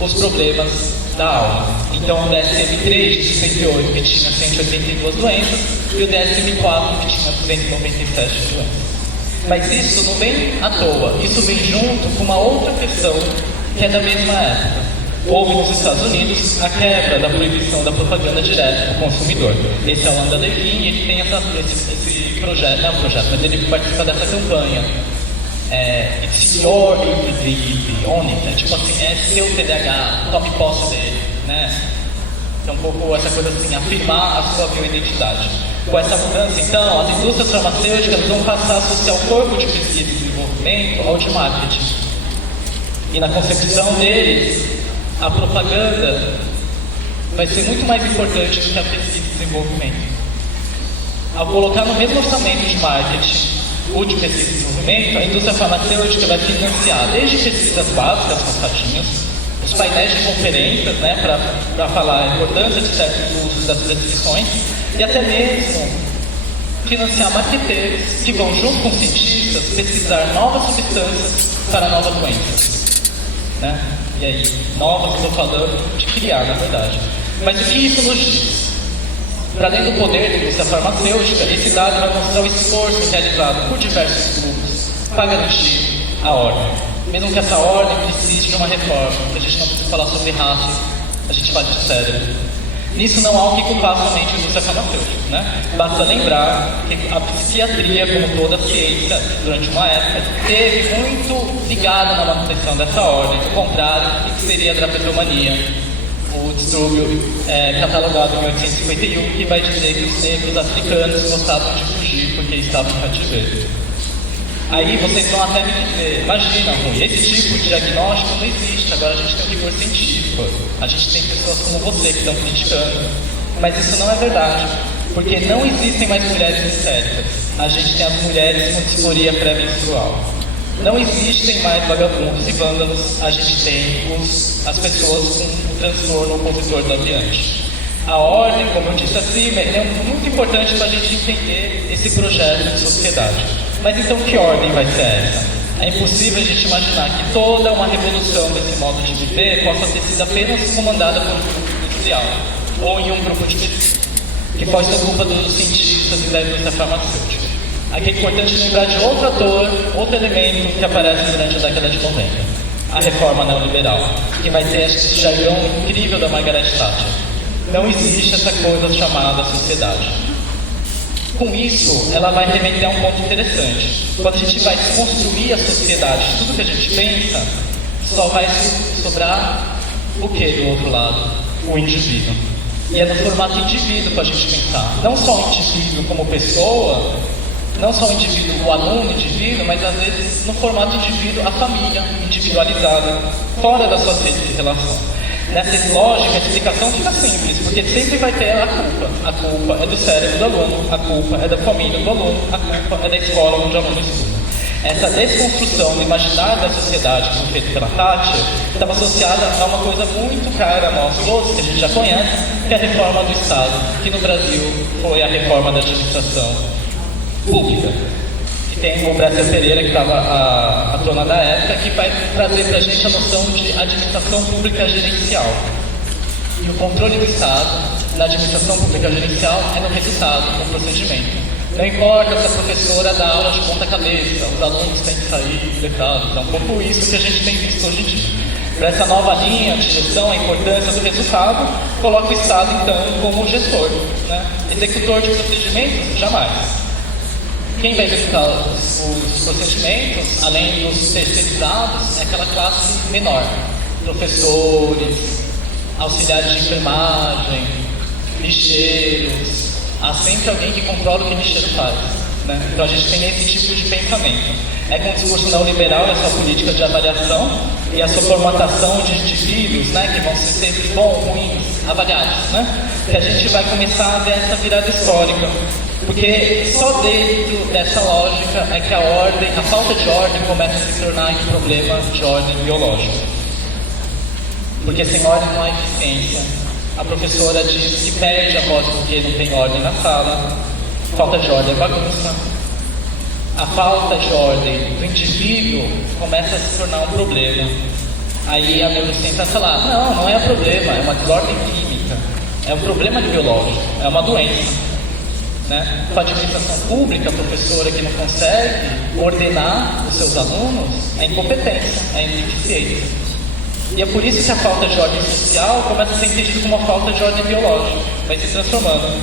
os problemas da alma. Então o DSM-3 de 68, que tinha 182 doenças, e o DSM-4, que tinha 297 doenças. Mas isso não vem à toa, isso vem junto com uma outra questão que é da mesma época. Houve nos Estados Unidos a quebra da proibição da propaganda direta para o consumidor. Esse é o Landa Levin e ele tem esse projeto, não é um projeto, mas ele participa dessa campanha. It's your identity, own it. É tipo assim, é seu TDAH, tome posse dele, né? Então um pouco essa coisa assim, afirmar a sua bioidentidade. Com essa mudança, então, as indústrias farmacêuticas vão passar a associar o corpo de pesquisa e desenvolvimento ao de marketing. E na concepção deles, a propaganda vai ser muito mais importante do que a pesquisa e desenvolvimento. Ao colocar no mesmo orçamento de marketing o de pesquisa e desenvolvimento, a indústria farmacêutica vai financiar desde pesquisas básicas com ratinhos, os painéis de conferências, né, para falar a importância de certos usos das prescrições, e até mesmo financiar marqueteiros que vão, junto com cientistas, pesquisar novas substâncias para novas doenças. Né? E aí, novas, estou falando de criar, na verdade. Mas o que isso nos diz? Para além do poder da indústria farmacêutica, esse dado vai mostrar o esforço realizado por diversos grupos para garantir a ordem. Mesmo que essa ordem precise de uma reforma, que a gente não precisa falar sobre raça, a gente fala de cérebro. Nisso não há o que culpar somente a indústria farmacêutica, né? Basta lembrar que a psiquiatria, como toda a ciência, durante uma época, esteve muito ligada na manutenção dessa ordem, ao contrário do que seria a drapetomania, o distúrbio catalogado em 1851, que vai dizer que os negros africanos gostavam de fugir porque estavam em cativeiro. Aí vocês vão até me dizer, imagina, Rui, esse tipo de diagnóstico não existe, agora a gente tem um rigor científico, a gente tem pessoas como você que estão criticando. Mas isso não é verdade, porque não existem mais mulheres histéricas, a gente tem as mulheres com disforia pré-menstrual. Não existem mais vagabundos e vândalos, a gente tem as pessoas com o transtorno opositor dominante. A ordem, como eu disse acima, é muito importante para a gente entender esse projeto de sociedade. Mas então que ordem vai ser essa? É impossível a gente imaginar que toda uma revolução desse modo de viver possa ter sido apenas comandada por um grupo industrial ou em um grupo de pesquisa, que pode ser culpa dos cientistas e da indústria farmacêutica. Aqui é importante lembrar de outro ator, outro elemento que aparece durante a década de 90, a reforma neoliberal, que vai ter esse jargão incrível da Margaret Thatcher. Não existe essa coisa chamada sociedade. Com isso, ela vai remeter a um ponto interessante. Quando a gente vai construir a sociedade, tudo que a gente pensa, só vai sobrar o que do outro lado? O indivíduo. E é no formato indivíduo para a gente pensar. Não só o indivíduo como pessoa, não só o indivíduo, o aluno, indivíduo, mas às vezes no formato indivíduo, a família individualizada, fora das suas redes de relação. Nessa lógica, a explicação fica simples, porque sempre vai ter a culpa. A culpa é do cérebro do aluno, a culpa é da família do aluno, a culpa é da escola onde o aluno estuda. Essa desconstrução do imaginário da sociedade, como feito pela Thatcher, estava associada a uma coisa muito cara a nós todos, que a gente já conhece, que é a reforma do Estado, que no Brasil foi a reforma da administração pública. Tem o Bresser Pereira, que estava a dona da época, que vai trazer para a gente a noção de administração pública gerencial. E o controle do Estado na administração pública gerencial é no resultado, no procedimento. Não importa se a professora dá aula de ponta cabeça, os alunos têm que sair letrados. É um pouco isso que a gente tem visto hoje em dia. Para essa nova linha de gestão, a importância do resultado, coloca o Estado, então, como gestor, né? Executor de procedimentos, jamais. Quem vai executar os procedimentos, além dos terceirizados, é aquela classe menor. Professores, auxiliares de enfermagem, lixeiros, há sempre alguém que controla o que o lixeiro faz. Né? Então a gente tem esse tipo de pensamento. É com o discurso neoliberal e a sua política de avaliação e a sua formatação de indivíduos, né, que vão ser sempre bons, ruins, avaliados, né, que a gente vai começar a ver essa virada histórica. Porque só dentro dessa lógica é que a ordem, a falta de ordem começa a se tornar um problema de ordem biológica. Porque sem ordem não há eficiência. A professora diz que perde a voz porque não tem ordem na sala. Falta de ordem é bagunça. A falta de ordem do indivíduo começa a se tornar um problema. Aí a neurociência vai falar, não é um problema, é uma desordem química. É um problema biológico, é uma doença. Né? Com a administração pública, a professora que não consegue ordenar os seus alunos, é incompetência, é ineficiência. E é por isso que a falta de ordem social começa a ser entendida como uma falta de ordem biológica, vai se transformando.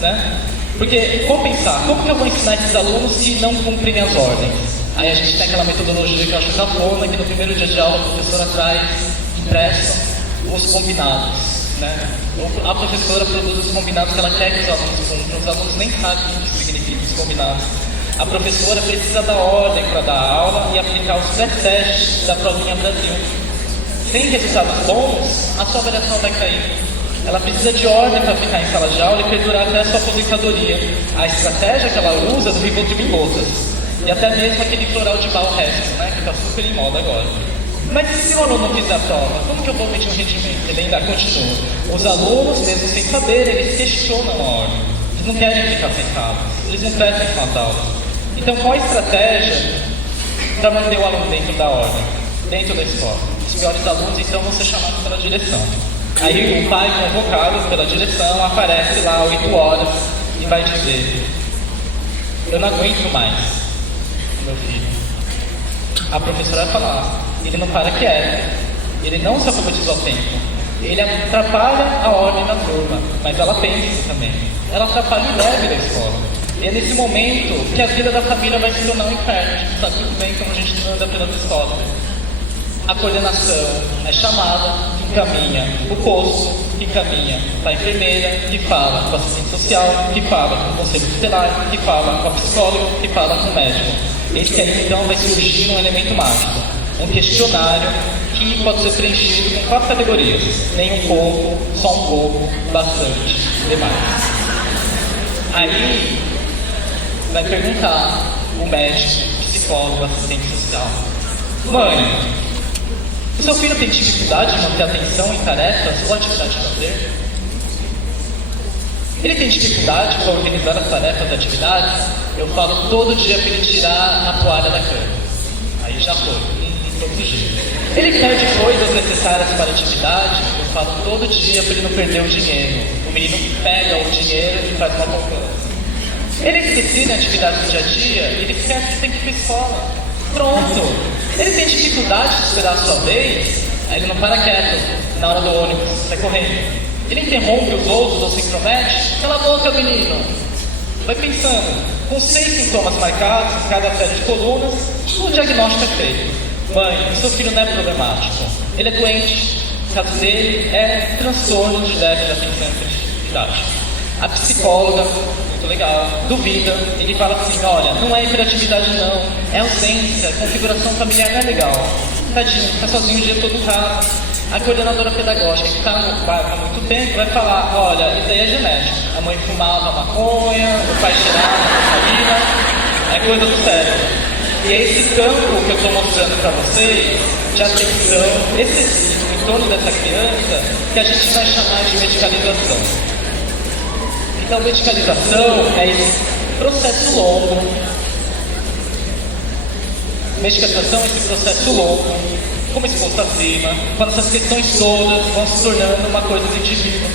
Né? Porque, compensar, como que eu vou ensinar esses alunos que não cumprem as ordens? Aí a gente tem aquela metodologia que eu acho cafona, que no primeiro dia de aula a professora traz impresso os combinados. Né? A professora produz os combinados que ela quer que os alunos cumpram, os alunos nem sabem o que significa os combinados. A professora precisa dar ordem para dar aula e aplicar os pré-testes da provinha Brasil. Sem resultados bons, a sua avaliação vai cair. Ela precisa de ordem para ficar em sala de aula e perdurar até a sua aposentadoria. A estratégia que ela usa é do Rivotril de Mimotas. E até mesmo aquele floral de Balresto, né, que está super em moda agora. Mas se o aluno não fizer a prova, como que eu vou medir um rendimento? Ele ainda continua. Os alunos, mesmo sem saber, eles questionam a ordem. Eles não querem ficar sentados. Eles não prestam com as aulas. Então, qual a estratégia para manter o aluno dentro da ordem, dentro da escola? Os piores alunos, então, vão ser chamados pela direção. Aí o pai, convocado pela direção, aparece lá 8 horas e vai dizer: eu não aguento mais meu filho. A professora vai falar: ele não para quieto, ele não se alfabetizou ao tempo, ele atrapalha a ordem da turma, mas ela tem isso também. Ela atrapalha o leve da escola. E é nesse momento que a vida da família vai se tornar um inferno. A gente sabe muito bem como a gente anda pelas escolas. A coordenação é chamada, encaminha o posto, encaminha para a enfermeira, que fala com a assistente social, que fala com o conselho tutelar, que fala com a psicóloga, que fala com o médico. Esse aí então vai surgir um elemento mágico, um questionário que pode ser preenchido com 4 categorias: nem um pouco, só um pouco, bastante, demais. Aí vai perguntar o médico, o psicólogo, o assistente social: mãe, o seu filho tem dificuldade de manter atenção em tarefas ou atividade de lazer? Ele tem dificuldade para organizar as tarefas e atividades? Eu falo todo dia para ele tirar a toalha da cama. Aí já foi, todo dia. Ele perde coisas necessárias para a atividade? Eu falo todo dia para ele não perder o dinheiro. O menino pega o dinheiro e faz uma poupança. Ele esquece na atividade do dia a dia, ele esquece que tem que ir para a escola. Pronto. Ele tem dificuldade de esperar a sua vez, aí ele não para quieto na hora do ônibus, sai correndo. Ele interrompe os outros ou se intromete, cala a boca, menino. Vai pensando. Com 6 sintomas marcados, cada série de colunas, o diagnóstico é feito. Mãe, seu filho não é problemático. Ele é doente. O caso dele é transtorno de déficit de atenção e hiperatividade. A psicóloga, muito legal, duvida. Ele fala assim: olha, não é hiperatividade não, é ausência, configuração familiar não é legal. Tadinho, fica sozinho o dia todo em casa. A coordenadora pedagógica, que está no bairro há muito tempo, vai falar: olha, isso aí é genético. A mãe fumava maconha, o pai cheirava cocaína, é coisa do cérebro. E é esse campo que eu estou mostrando para vocês, de atenção excessiva em torno dessa criança, que a gente vai chamar de medicalização. Então, medicalização é esse processo longo. Medicalização é esse processo longo, como exposto acima, quando essas questões todas vão se tornando uma coisa do indivíduo.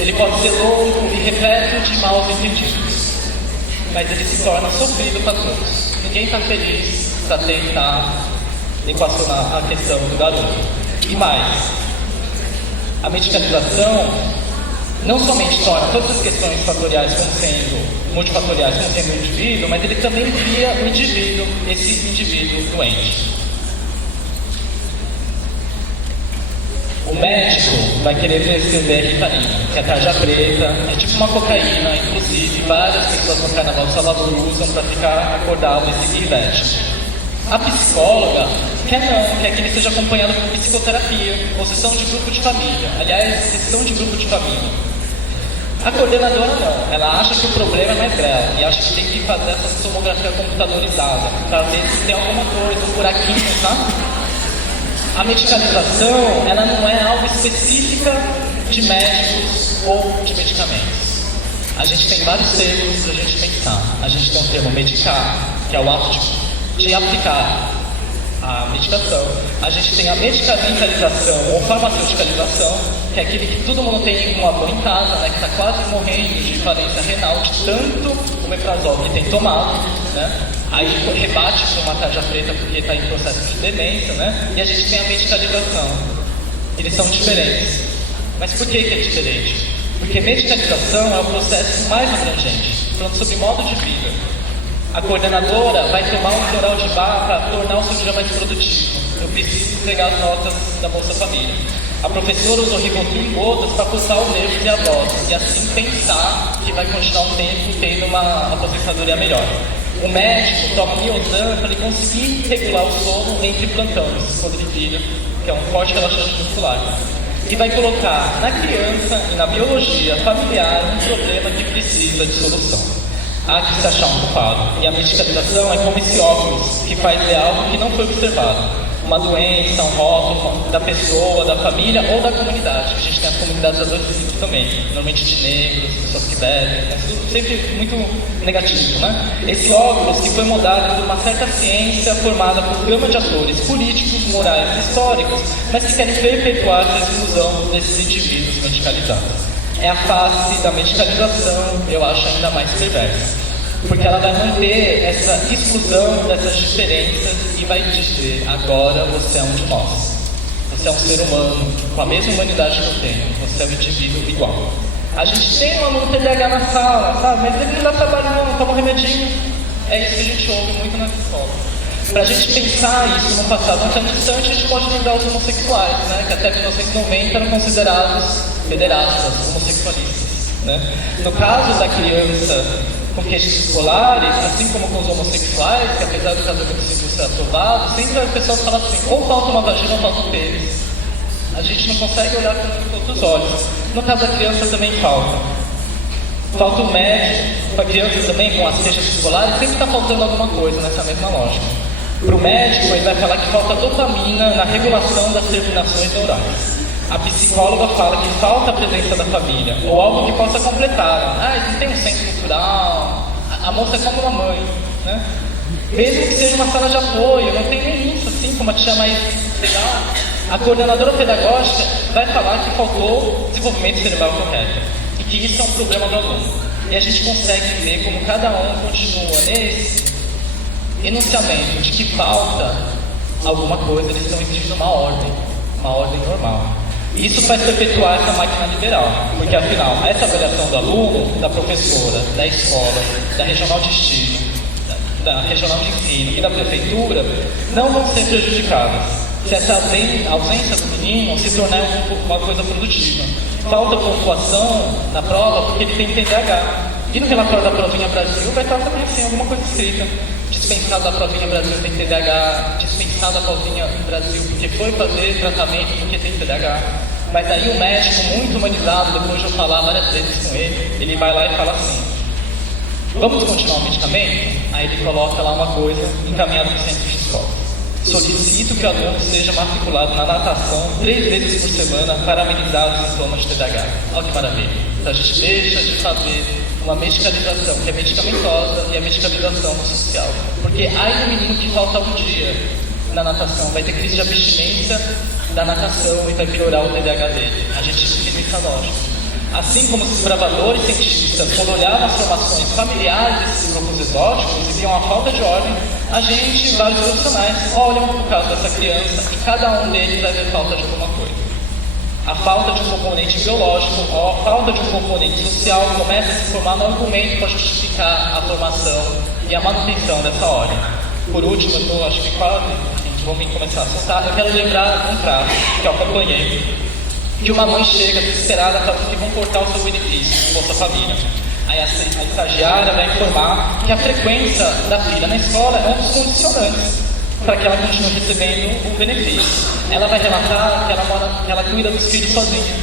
Ele pode ser longo e repleto de maus entendidos, mas ele se torna sofrido para todos. Ninguém está feliz para tentar equacionar a questão do garoto. E mais, a medicalização não somente torna todas as questões fatoriais como sendo multifatoriais, como sendo um indivíduo, mas ele também cria o indivíduo, esse indivíduo doente. O médico vai querer prescrever Ritalina, que é tarja preta, é tipo uma cocaína, inclusive várias pessoas no Carnaval de Salvador usam para ficar acordado e seguir veste. A psicóloga quer que ele seja acompanhado por psicoterapia ou sessão de grupo de família. Aliás, sessão de grupo de família. A coordenadora não, ela acha que o problema é mais dela e acha que tem que fazer essa tomografia computadorizada para ver se tem alguma coisa, um buraquinho, tá? A medicalização, ela não é algo específica de médicos ou de medicamentos. A gente tem vários termos para a gente pensar. A gente tem o termo medicar, que é o ato de aplicar a medicação. A gente tem a medicamentalização ou farmaceuticalização, que é aquele que todo mundo tem uma dor em casa, né, que está quase morrendo de falência renal, de tanto o omeprazol que tem tomado, né? Aí rebate com uma tarja preta porque está em processo de demência, né? E a gente tem a medicalização. Eles são diferentes. Mas por que é diferente? Porque medicalização é o processo mais abrangente, falando sobre modo de vida. A coordenadora vai tomar um coral de barra para tornar o seu dia mais produtivo. Eu preciso entregar as notas da Bolsa Família. A professora usa o Rivotril em gotas para pulsar o nervo e a voz, e assim pensar que vai continuar um tempo tendo uma aposentadoria melhor. O médico toma Miodan para ele conseguir regular o sono entre plantões, quando ele vira, que é um forte relaxante muscular. E vai colocar na criança e na biologia familiar um problema que precisa de solução. Há que se achar um culpado. E a medicalização é como esse óculos, que faz ver algo que não foi observado. Uma doença, um rótulo da pessoa, da família ou da comunidade. A gente tem as comunidades adoecentes também, normalmente de negros, pessoas que bebem, é tudo sempre muito negativo, né? Esse óculos que foi moldado por uma certa ciência formada por gama de atores políticos, morais, históricos, mas que querem perpetuar essa exclusão desses indivíduos medicalizados. É a face da medicalização, eu acho ainda mais perversa. Porque ela vai manter essa exclusão dessas diferenças e vai dizer, agora você é um de nós. Você é um ser humano, com a mesma humanidade que eu tenho. Você é um indivíduo igual. A gente tem um aluno TDAH na sala, sabe? Mas ele não dá trabalho não, toma um remedinho. É isso que a gente ouve muito na escola. Para a gente pensar isso no passado não tão distante, a gente pode lembrar os homossexuais, né? Que até 1990 eram considerados pederastas, homossexualistas. Né? No caso da criança com queixas escolares, assim como com os homossexuais, que apesar do casamento civil ser aprovado, sempre o pessoal fala assim, ou falta uma vagina ou falta um pênis. A gente não consegue olhar com outros olhos. No caso da criança também falta. Falta o médico, para a criança também com as queixas escolares, sempre está faltando alguma coisa nessa mesma lógica. Para o médico, ele vai falar que falta dopamina na regulação das terminações neurais. A psicóloga fala que falta a presença da família, ou algo que possa completar. Ah, não tem um centro cultural, a moça é como uma mãe, né? Mesmo que seja uma sala de apoio, não tem nem isso, assim, como a tia mais legal. A coordenadora pedagógica vai falar que faltou desenvolvimento cerebral correto, e que isso é um problema do aluno. E a gente consegue ver como cada um continua nesse enunciamento de que falta alguma coisa, eles estão exigindo uma ordem normal. Isso faz perpetuar essa máquina liberal, porque afinal, essa avaliação do aluno, da professora, da escola, da regional de ensino, da regional de ensino e da prefeitura não vão ser prejudicadas se essa ausência do menino se tornar uma coisa produtiva. Falta pontuação na prova porque ele tem TDAH. E no relatório da Provinha Brasil vai estar também assim, alguma coisa escrita. Dispensado da Provinha Brasil tem TDAH, dispensado da Provinha Brasil porque foi fazer tratamento porque tem TDAH. Mas aí o médico, muito humanizado, depois de eu falar várias vezes com ele vai lá e fala assim, vamos continuar o medicamento? Aí ele coloca lá uma coisa encaminhada para o centro de escola. Solicito que o aluno seja matriculado na natação 3 vezes por semana para amenizar os sintomas de TDAH. Olha que maravilha. Então a gente deixa de fazer uma medicalização que é medicamentosa e a medicalização social. Porque aí o menino que falta um dia na natação vai ter crise de abstinência da natação e vai piorar o TDAH dele. A gente utiliza essa lógica. Assim como os desbravadores cientistas, quando olhavam as formações familiares desses grupos exóticos e viam a falta de ordem, a gente, vários profissionais, olham por causa dessa criança e cada um deles vai ver falta de alguma coisa. A falta de um componente biológico ou a falta de um componente social começa a se formar no argumento para justificar a formação e a manutenção dessa ordem. Por último, eu estou, acho que quase, vamos começar a assustar, eu quero lembrar um traço que eu acompanhei que uma mãe chega desesperada falando que vão cortar o seu benefício, o Bolsa Família. Aí a estagiária vai informar que a frequência da filha na escola é um dos condicionantes para que ela continue recebendo o benefício. Ela vai relatar que ela cuida dos filhos sozinha,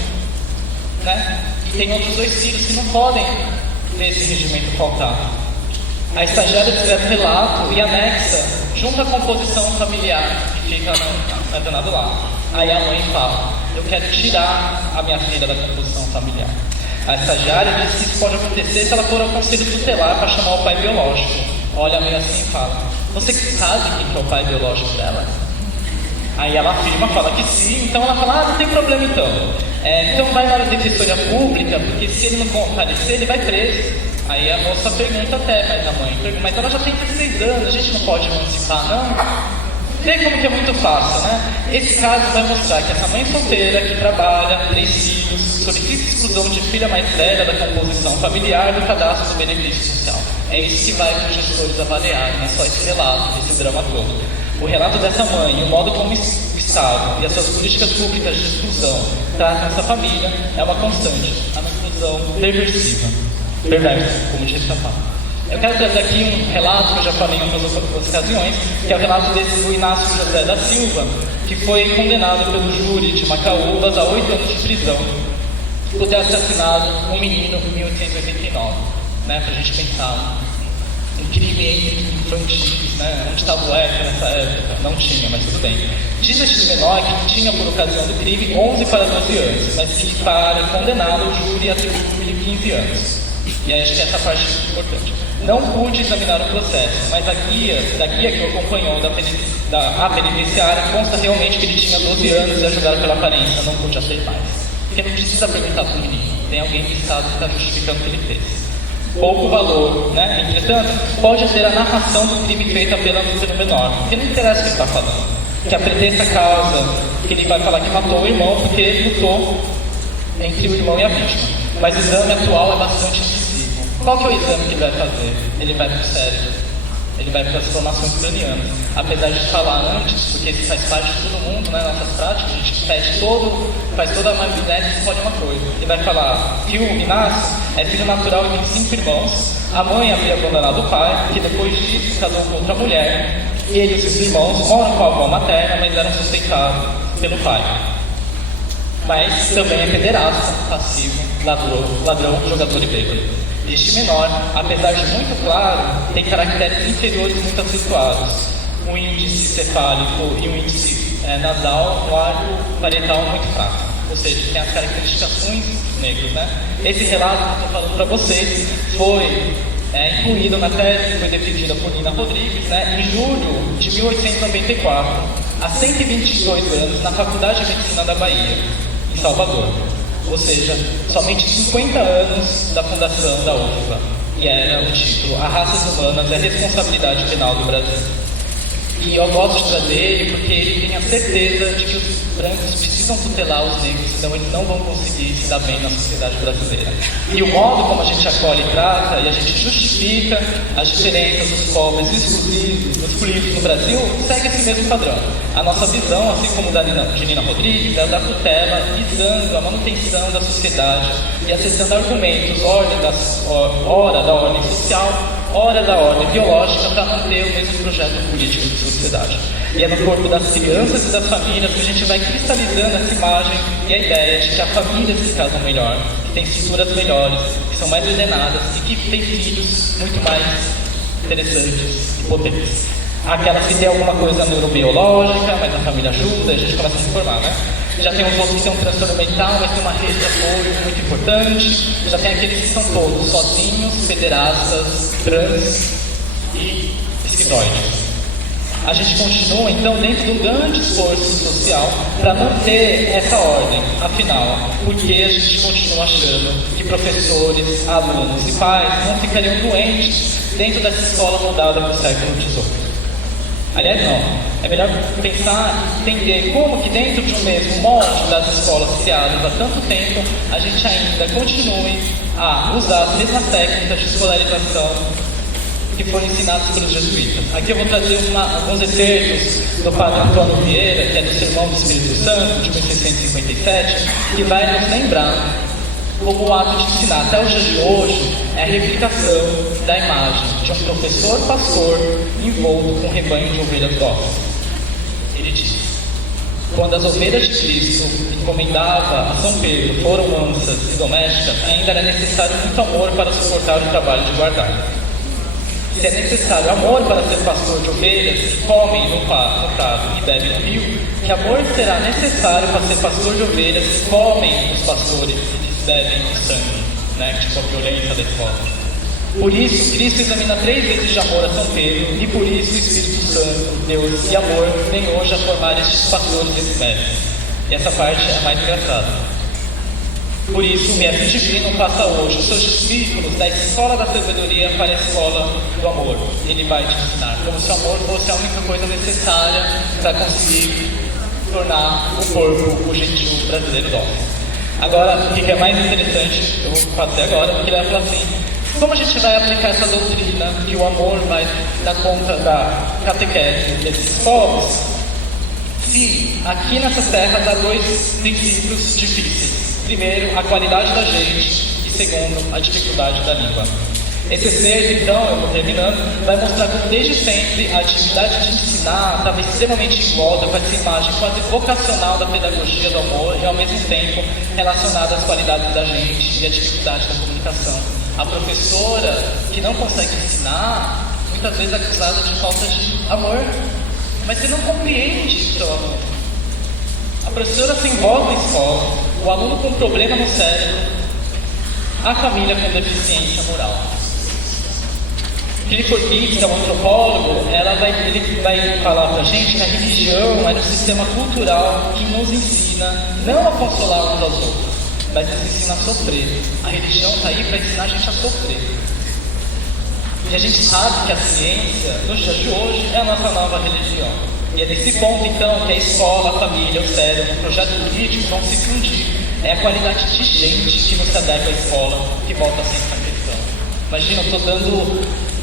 né? E tem outros 2 filhos que não podem ver esse rendimento faltar. A estagiária escreve um relato e anexa junto à composição familiar que fica no lá. Aí a mãe fala: eu quero tirar a minha filha da composição familiar. A estagiária diz que isso pode acontecer se ela for ao conselho tutelar para chamar o pai biológico. Olha a mãe assim e fala: você sabe quem é o pai biológico dela? Aí ela afirma, fala que sim. Então ela fala: não tem problema então. Então vai na defensoria pública, porque se ele não comparecer, ele vai preso. Aí a moça pergunta até, mas a mãe, mas ela já tem 16 anos, a gente não pode emancipar, não? Vê como que é muito fácil, né? Esse caso vai mostrar que essa mãe solteira que trabalha, 3 filhos, solicita exclusão de filha mais velha da composição familiar do cadastro do benefício social. É isso que vai para os gestores avaliarem, não é só esse relato, esse drama todo. O relato dessa mãe, o modo como o Estado e as suas políticas públicas de exclusão tratam essa família é uma constante, é uma exclusão perversa, como disse a fala. Eu quero trazer aqui um relato que eu já falei em outras ocasiões, que é o relato do Inácio José da Silva, que foi condenado pelo júri de Macaúbas a 8 anos de prisão por ter assassinado um menino em 1889. Né, para a gente pensar um crime infantil, né, onde estava o ECA nessa época? Não tinha, mas tudo bem. Diz este menor que tinha por ocasião do crime 11 para 12 anos, mas que para condená-lo o júri atribuiu-lhe 15 anos. E aí acho que essa parte é importante. Não pude examinar o processo, mas da guia que o acompanhou da penitenciária consta realmente que ele tinha 12 anos e a julgar pela aparência não podia ser mais. Porque não precisa perguntar para o menino, tem alguém do Estado que está justificando o que ele fez. Pouco valor, né? Entretanto, pode ser a narração do crime feita pela vítima menor, porque não interessa o que ele está falando. Que a pretensa causa que ele vai falar que matou o irmão porque ele lutou entre o irmão e a vítima. Mas o exame atual é bastante incisivo. Qual que é o exame que ele vai fazer? Ele vai para o cérebro, ele vai para as formações cranianas. Apesar de falar antes, porque isso faz parte de todo mundo, né? Nossas práticas, a gente faz toda a magnésio, pode uma coisa. Ele vai falar que o Inácio é filho natural de 25 irmãos, a mãe havia abandonado o pai, que depois disso casou com outra mulher, e ele e seus irmãos moram com a avó materna, mas eram sustentados pelo pai. Mas também é pederasta, passivo, ladrão, jogador e bêbado. Este menor, apesar de muito claro, tem caracteres inferiores muito acentuados. Um índice cefálico e um índice nasal no arco parietal muito fraco. Ou seja, tem as características ruins dos negros, né? Esse relato que eu estou falando para vocês foi incluído na tese que foi defendida por Nina Rodrigues, né, em julho de 1894, há 122 anos, na Faculdade de Medicina da Bahia, em Salvador. Ou seja, somente 50 anos da fundação da UFBA. E era o título: A Raças Humanas é Responsabilidade Penal do Brasil. E eu gosto de trazer ele porque ele tem a certeza de que os brancos precisam tutelar os negros, senão eles não vão conseguir se dar bem na sociedade brasileira. E o modo como a gente acolhe e trata, e a gente justifica as diferenças dos povos exclusivos, dos políticos no Brasil, segue esse mesmo padrão. A nossa visão, assim como da de Nina Rodrigues, é da tutela, visando a manutenção da sociedade e acessando argumentos, ora da ordem social, ora da ordem biológica, para manter o mesmo projeto político de sociedade. E é no corpo das crianças e das famílias que a gente vai cristalizando essa imagem e a ideia de que a família se casa melhor, que tem estruturas melhores, que são mais ordenadas e que tem filhos muito mais interessantes e potentes. Aquelas que tem alguma coisa neurobiológica, mas a família ajuda, a gente começa a se formar, né? Já tem os outros que têm um transtorno mental, mas tem uma rede de apoio muito importante. Já tem aqueles que são todos sozinhos, pederastas, trans e esquizoides. A gente continua, então, dentro do grande esforço social para manter essa ordem. Afinal, porque a gente continua achando que professores, alunos e pais não ficariam doentes dentro dessa escola mudada para o século XVIII? Aliás, não. É melhor pensar e entender como que dentro de um mesmo molde das escolas criadas há tanto tempo, a gente ainda continue a usar as mesmas técnicas de escolarização que foram ensinados pelos jesuítas. Aqui eu vou trazer alguns excertos do Padre Antônio Vieira, que é do Sermão do Espírito Santo, de 1657, que vai nos lembrar como o ato de ensinar até os dias de hoje é a replicação da imagem de um professor pastor envolto com um rebanho de ovelhas dóceis. Ele diz: quando as ovelhas de Cristo encomendava a São Pedro foram mansas e domésticas, ainda era necessário muito amor para suportar o trabalho de guardar. Se é necessário amor para ser pastor de ovelhas, que comem no prado e bebem no rio, que amor será necessário para ser pastor de ovelhas que comem os pastores e bebem o sangue, né? Tipo a violência da escola. Por isso, Cristo examina 3 vezes de amor a São Pedro, e por isso o Espírito Santo, Deus e amor, vem hoje a formar estes pastores e mestres. E essa parte é a mais engraçada. Por isso, o mestre divino passa hoje os seus discípulos da escola da sabedoria para a escola do amor. Ele vai te ensinar como se o amor fosse a única coisa necessária para conseguir tornar o corpo, o gentil brasileiro dócil. Agora, o que é mais interessante, eu vou fazer agora, porque ele vai falar assim: como a gente vai aplicar essa doutrina que o amor vai dar conta da catequese desses povos, se aqui nessa terra dá 2 princípios difíceis? Primeiro, a qualidade da gente, e segundo, a dificuldade da língua. Esse ser, então, eu vou terminando, vai mostrar como desde sempre a atividade de ensinar estava extremamente em volta com essa imagem quase vocacional da pedagogia do amor e ao mesmo tempo relacionada às qualidades da gente e à dificuldade da comunicação. A professora que não consegue ensinar, muitas vezes é acusada de falta de amor, mas você não compreende seu amor. A professora se envolve na escola, o aluno com problema no cérebro, a família com deficiência moral. Clifford Geertz, que é um antropólogo, ele vai falar para a gente que a religião é um sistema cultural que nos ensina não a consolar uns aos outros, mas nos ensina a sofrer. A religião está aí para ensinar a gente a sofrer. E a gente sabe que a ciência, nos dias de hoje, é a nossa nova religião. E é nesse ponto, então, que a escola, a família, o cérebro, o projeto político vão se fundir. É a qualidade de gente que nos adequa à escola que volta sempre à questão. Imagina,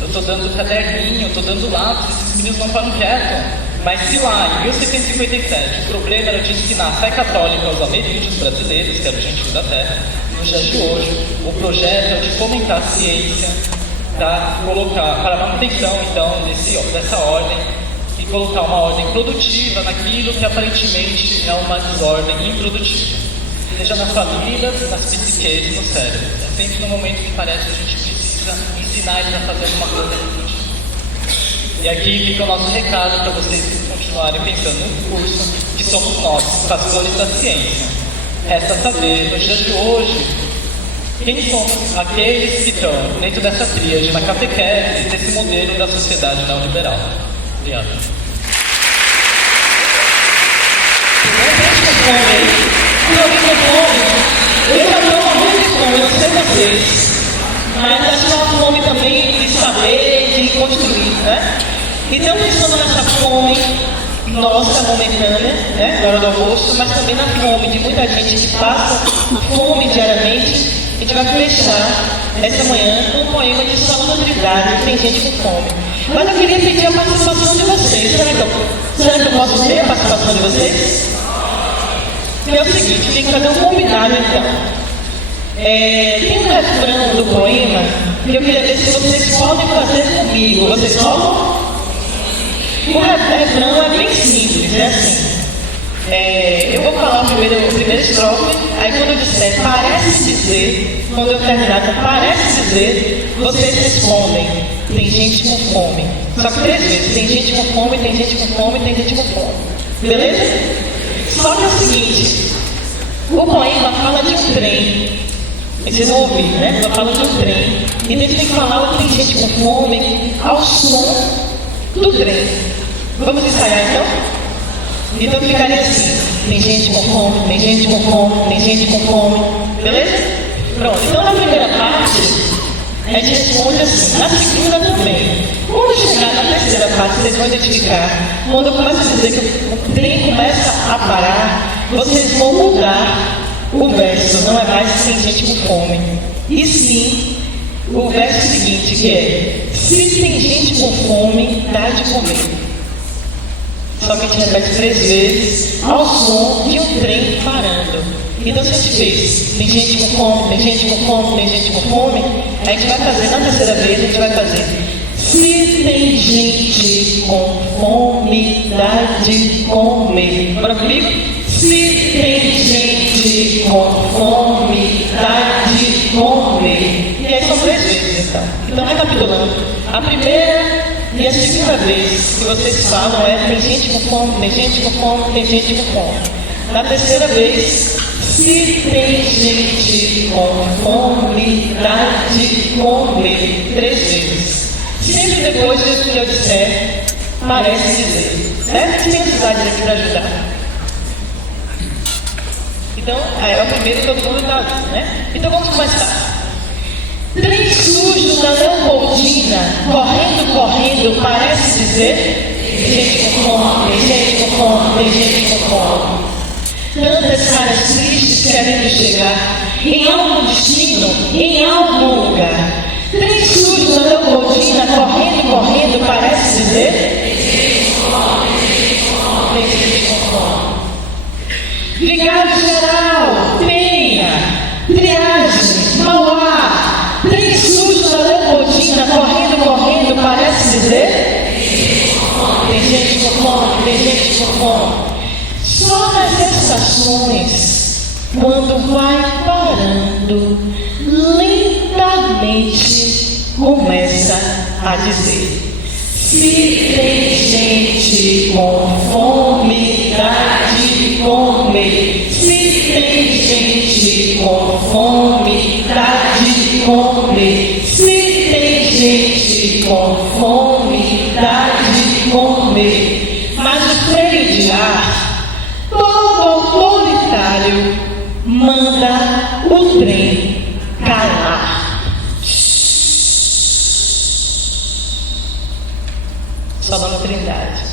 eu estou dando caderninho, eu estou dando lápis, esses meninos não param quieto. Mas se lá, em 1757, o problema era de ensinar a fé católica aos ameríndios brasileiros, que era o gentio da terra, nos dias de hoje, o projeto é de fomentar a ciência, para a manutenção, então, dessa ordem, e colocar uma ordem produtiva naquilo que aparentemente é uma desordem improdutiva. Seja nas famílias, nas psiques, no cérebro. É sempre no momento que parece que a gente precisa ensinar eles a fazer alguma coisa produtiva. E aqui fica o nosso recado para vocês continuarem pensando no curso, que somos nós, pastores da ciência. Resta saber, nos dias de hoje, quem somos aqueles que estão dentro dessa tríade na catequese, desse modelo da sociedade neoliberal. Obrigado. Eu já estou muito fome, eu não sei vocês, mas acho que é uma fome também de saber, de construir, né? Então, pensando nessa fome nossa momentânea, né, na hora do almoço, mas também na fome de muita gente que passa fome diariamente, a gente vai fechar essa manhã com um poema de solidariedade, tem gente com fome. Mas eu queria pedir a participação de vocês. Será que eu posso ter a participação de vocês? É o seguinte, tem que fazer um combinado então. Tem um refrão do poema que eu queria ver se vocês podem fazer comigo. Vocês podem? O refrão é bem simples, é assim. Eu vou falar o primeiro estrofe, aí quando eu disser parece dizer, quando eu terminar com parece dizer, vocês respondem, tem gente com fome. Só que 3 vezes, tem gente com fome, tem gente com fome, tem gente com fome. Beleza? Só que é o seguinte, o poema fala de um trem. Vocês vão ouvir, né? Ela fala de um trem. E eles têm que falar que tem gente com fome ao som do trem. Vamos ensaiar então? Então ficaria assim, tem gente com fome, tem gente com fome, tem gente com fome. Beleza? Pronto, então na primeira parte, a gente responde assim, na segunda também. Quando chegar na terceira parte, vocês vão identificar. Quando eu começo a dizer que o trem começa a parar, vocês vão mudar o verso. Não é mais tem gente com fome. E sim, o verso seguinte, que é: se tem gente com fome, dá de comer. Só que a gente repete 3 vezes ao som de um trem parando. Então se a gente fez, tem gente com fome, tem gente com fome, tem gente com fome, a gente vai fazer, na terceira vez a gente vai fazer: se tem gente com fome, dá de comer. Bora comigo? Se tem gente com fome, dá de comer. E aí são 3 vezes então. Então recapitulando, a primeira e a segunda vez que vocês falam é: tem gente com fome, tem gente com fome, tem gente com fome. Na terceira vez: se tem gente com fome, dá de comer. 3 vezes. Sempre depois que eu disser, parece dizer. Certo? Tem necessidade aqui para ajudar. Então, é o primeiro que todo mundo está ali, né? Então vamos começar. Trem sujo na Leopoldina, correndo, correndo, parece dizer: gente com fome, gente com fome, gente com fome. Tantas caras tristes querendo chegar em algum destino, em algum lugar. Trem sujo na Leopoldina, correndo, correndo, parece dizer: gente com fome, gente com fome, gente com fome. Vigário Geral, Penha, Triagem, Mauá. Trem sujo na Leopoldina, correndo, correndo, parece dizer: tem gente com fome, tem gente com fome. Só nas estações, quando vai parando, lentamente começa a dizer: se tem gente com fome, dá de comer. Se tem gente com fome, dá de comer. Se tem gente com fome, dá de comer. Mas o freio de ar, todo autoritário, manda o trem calar. Só Dona Trindade.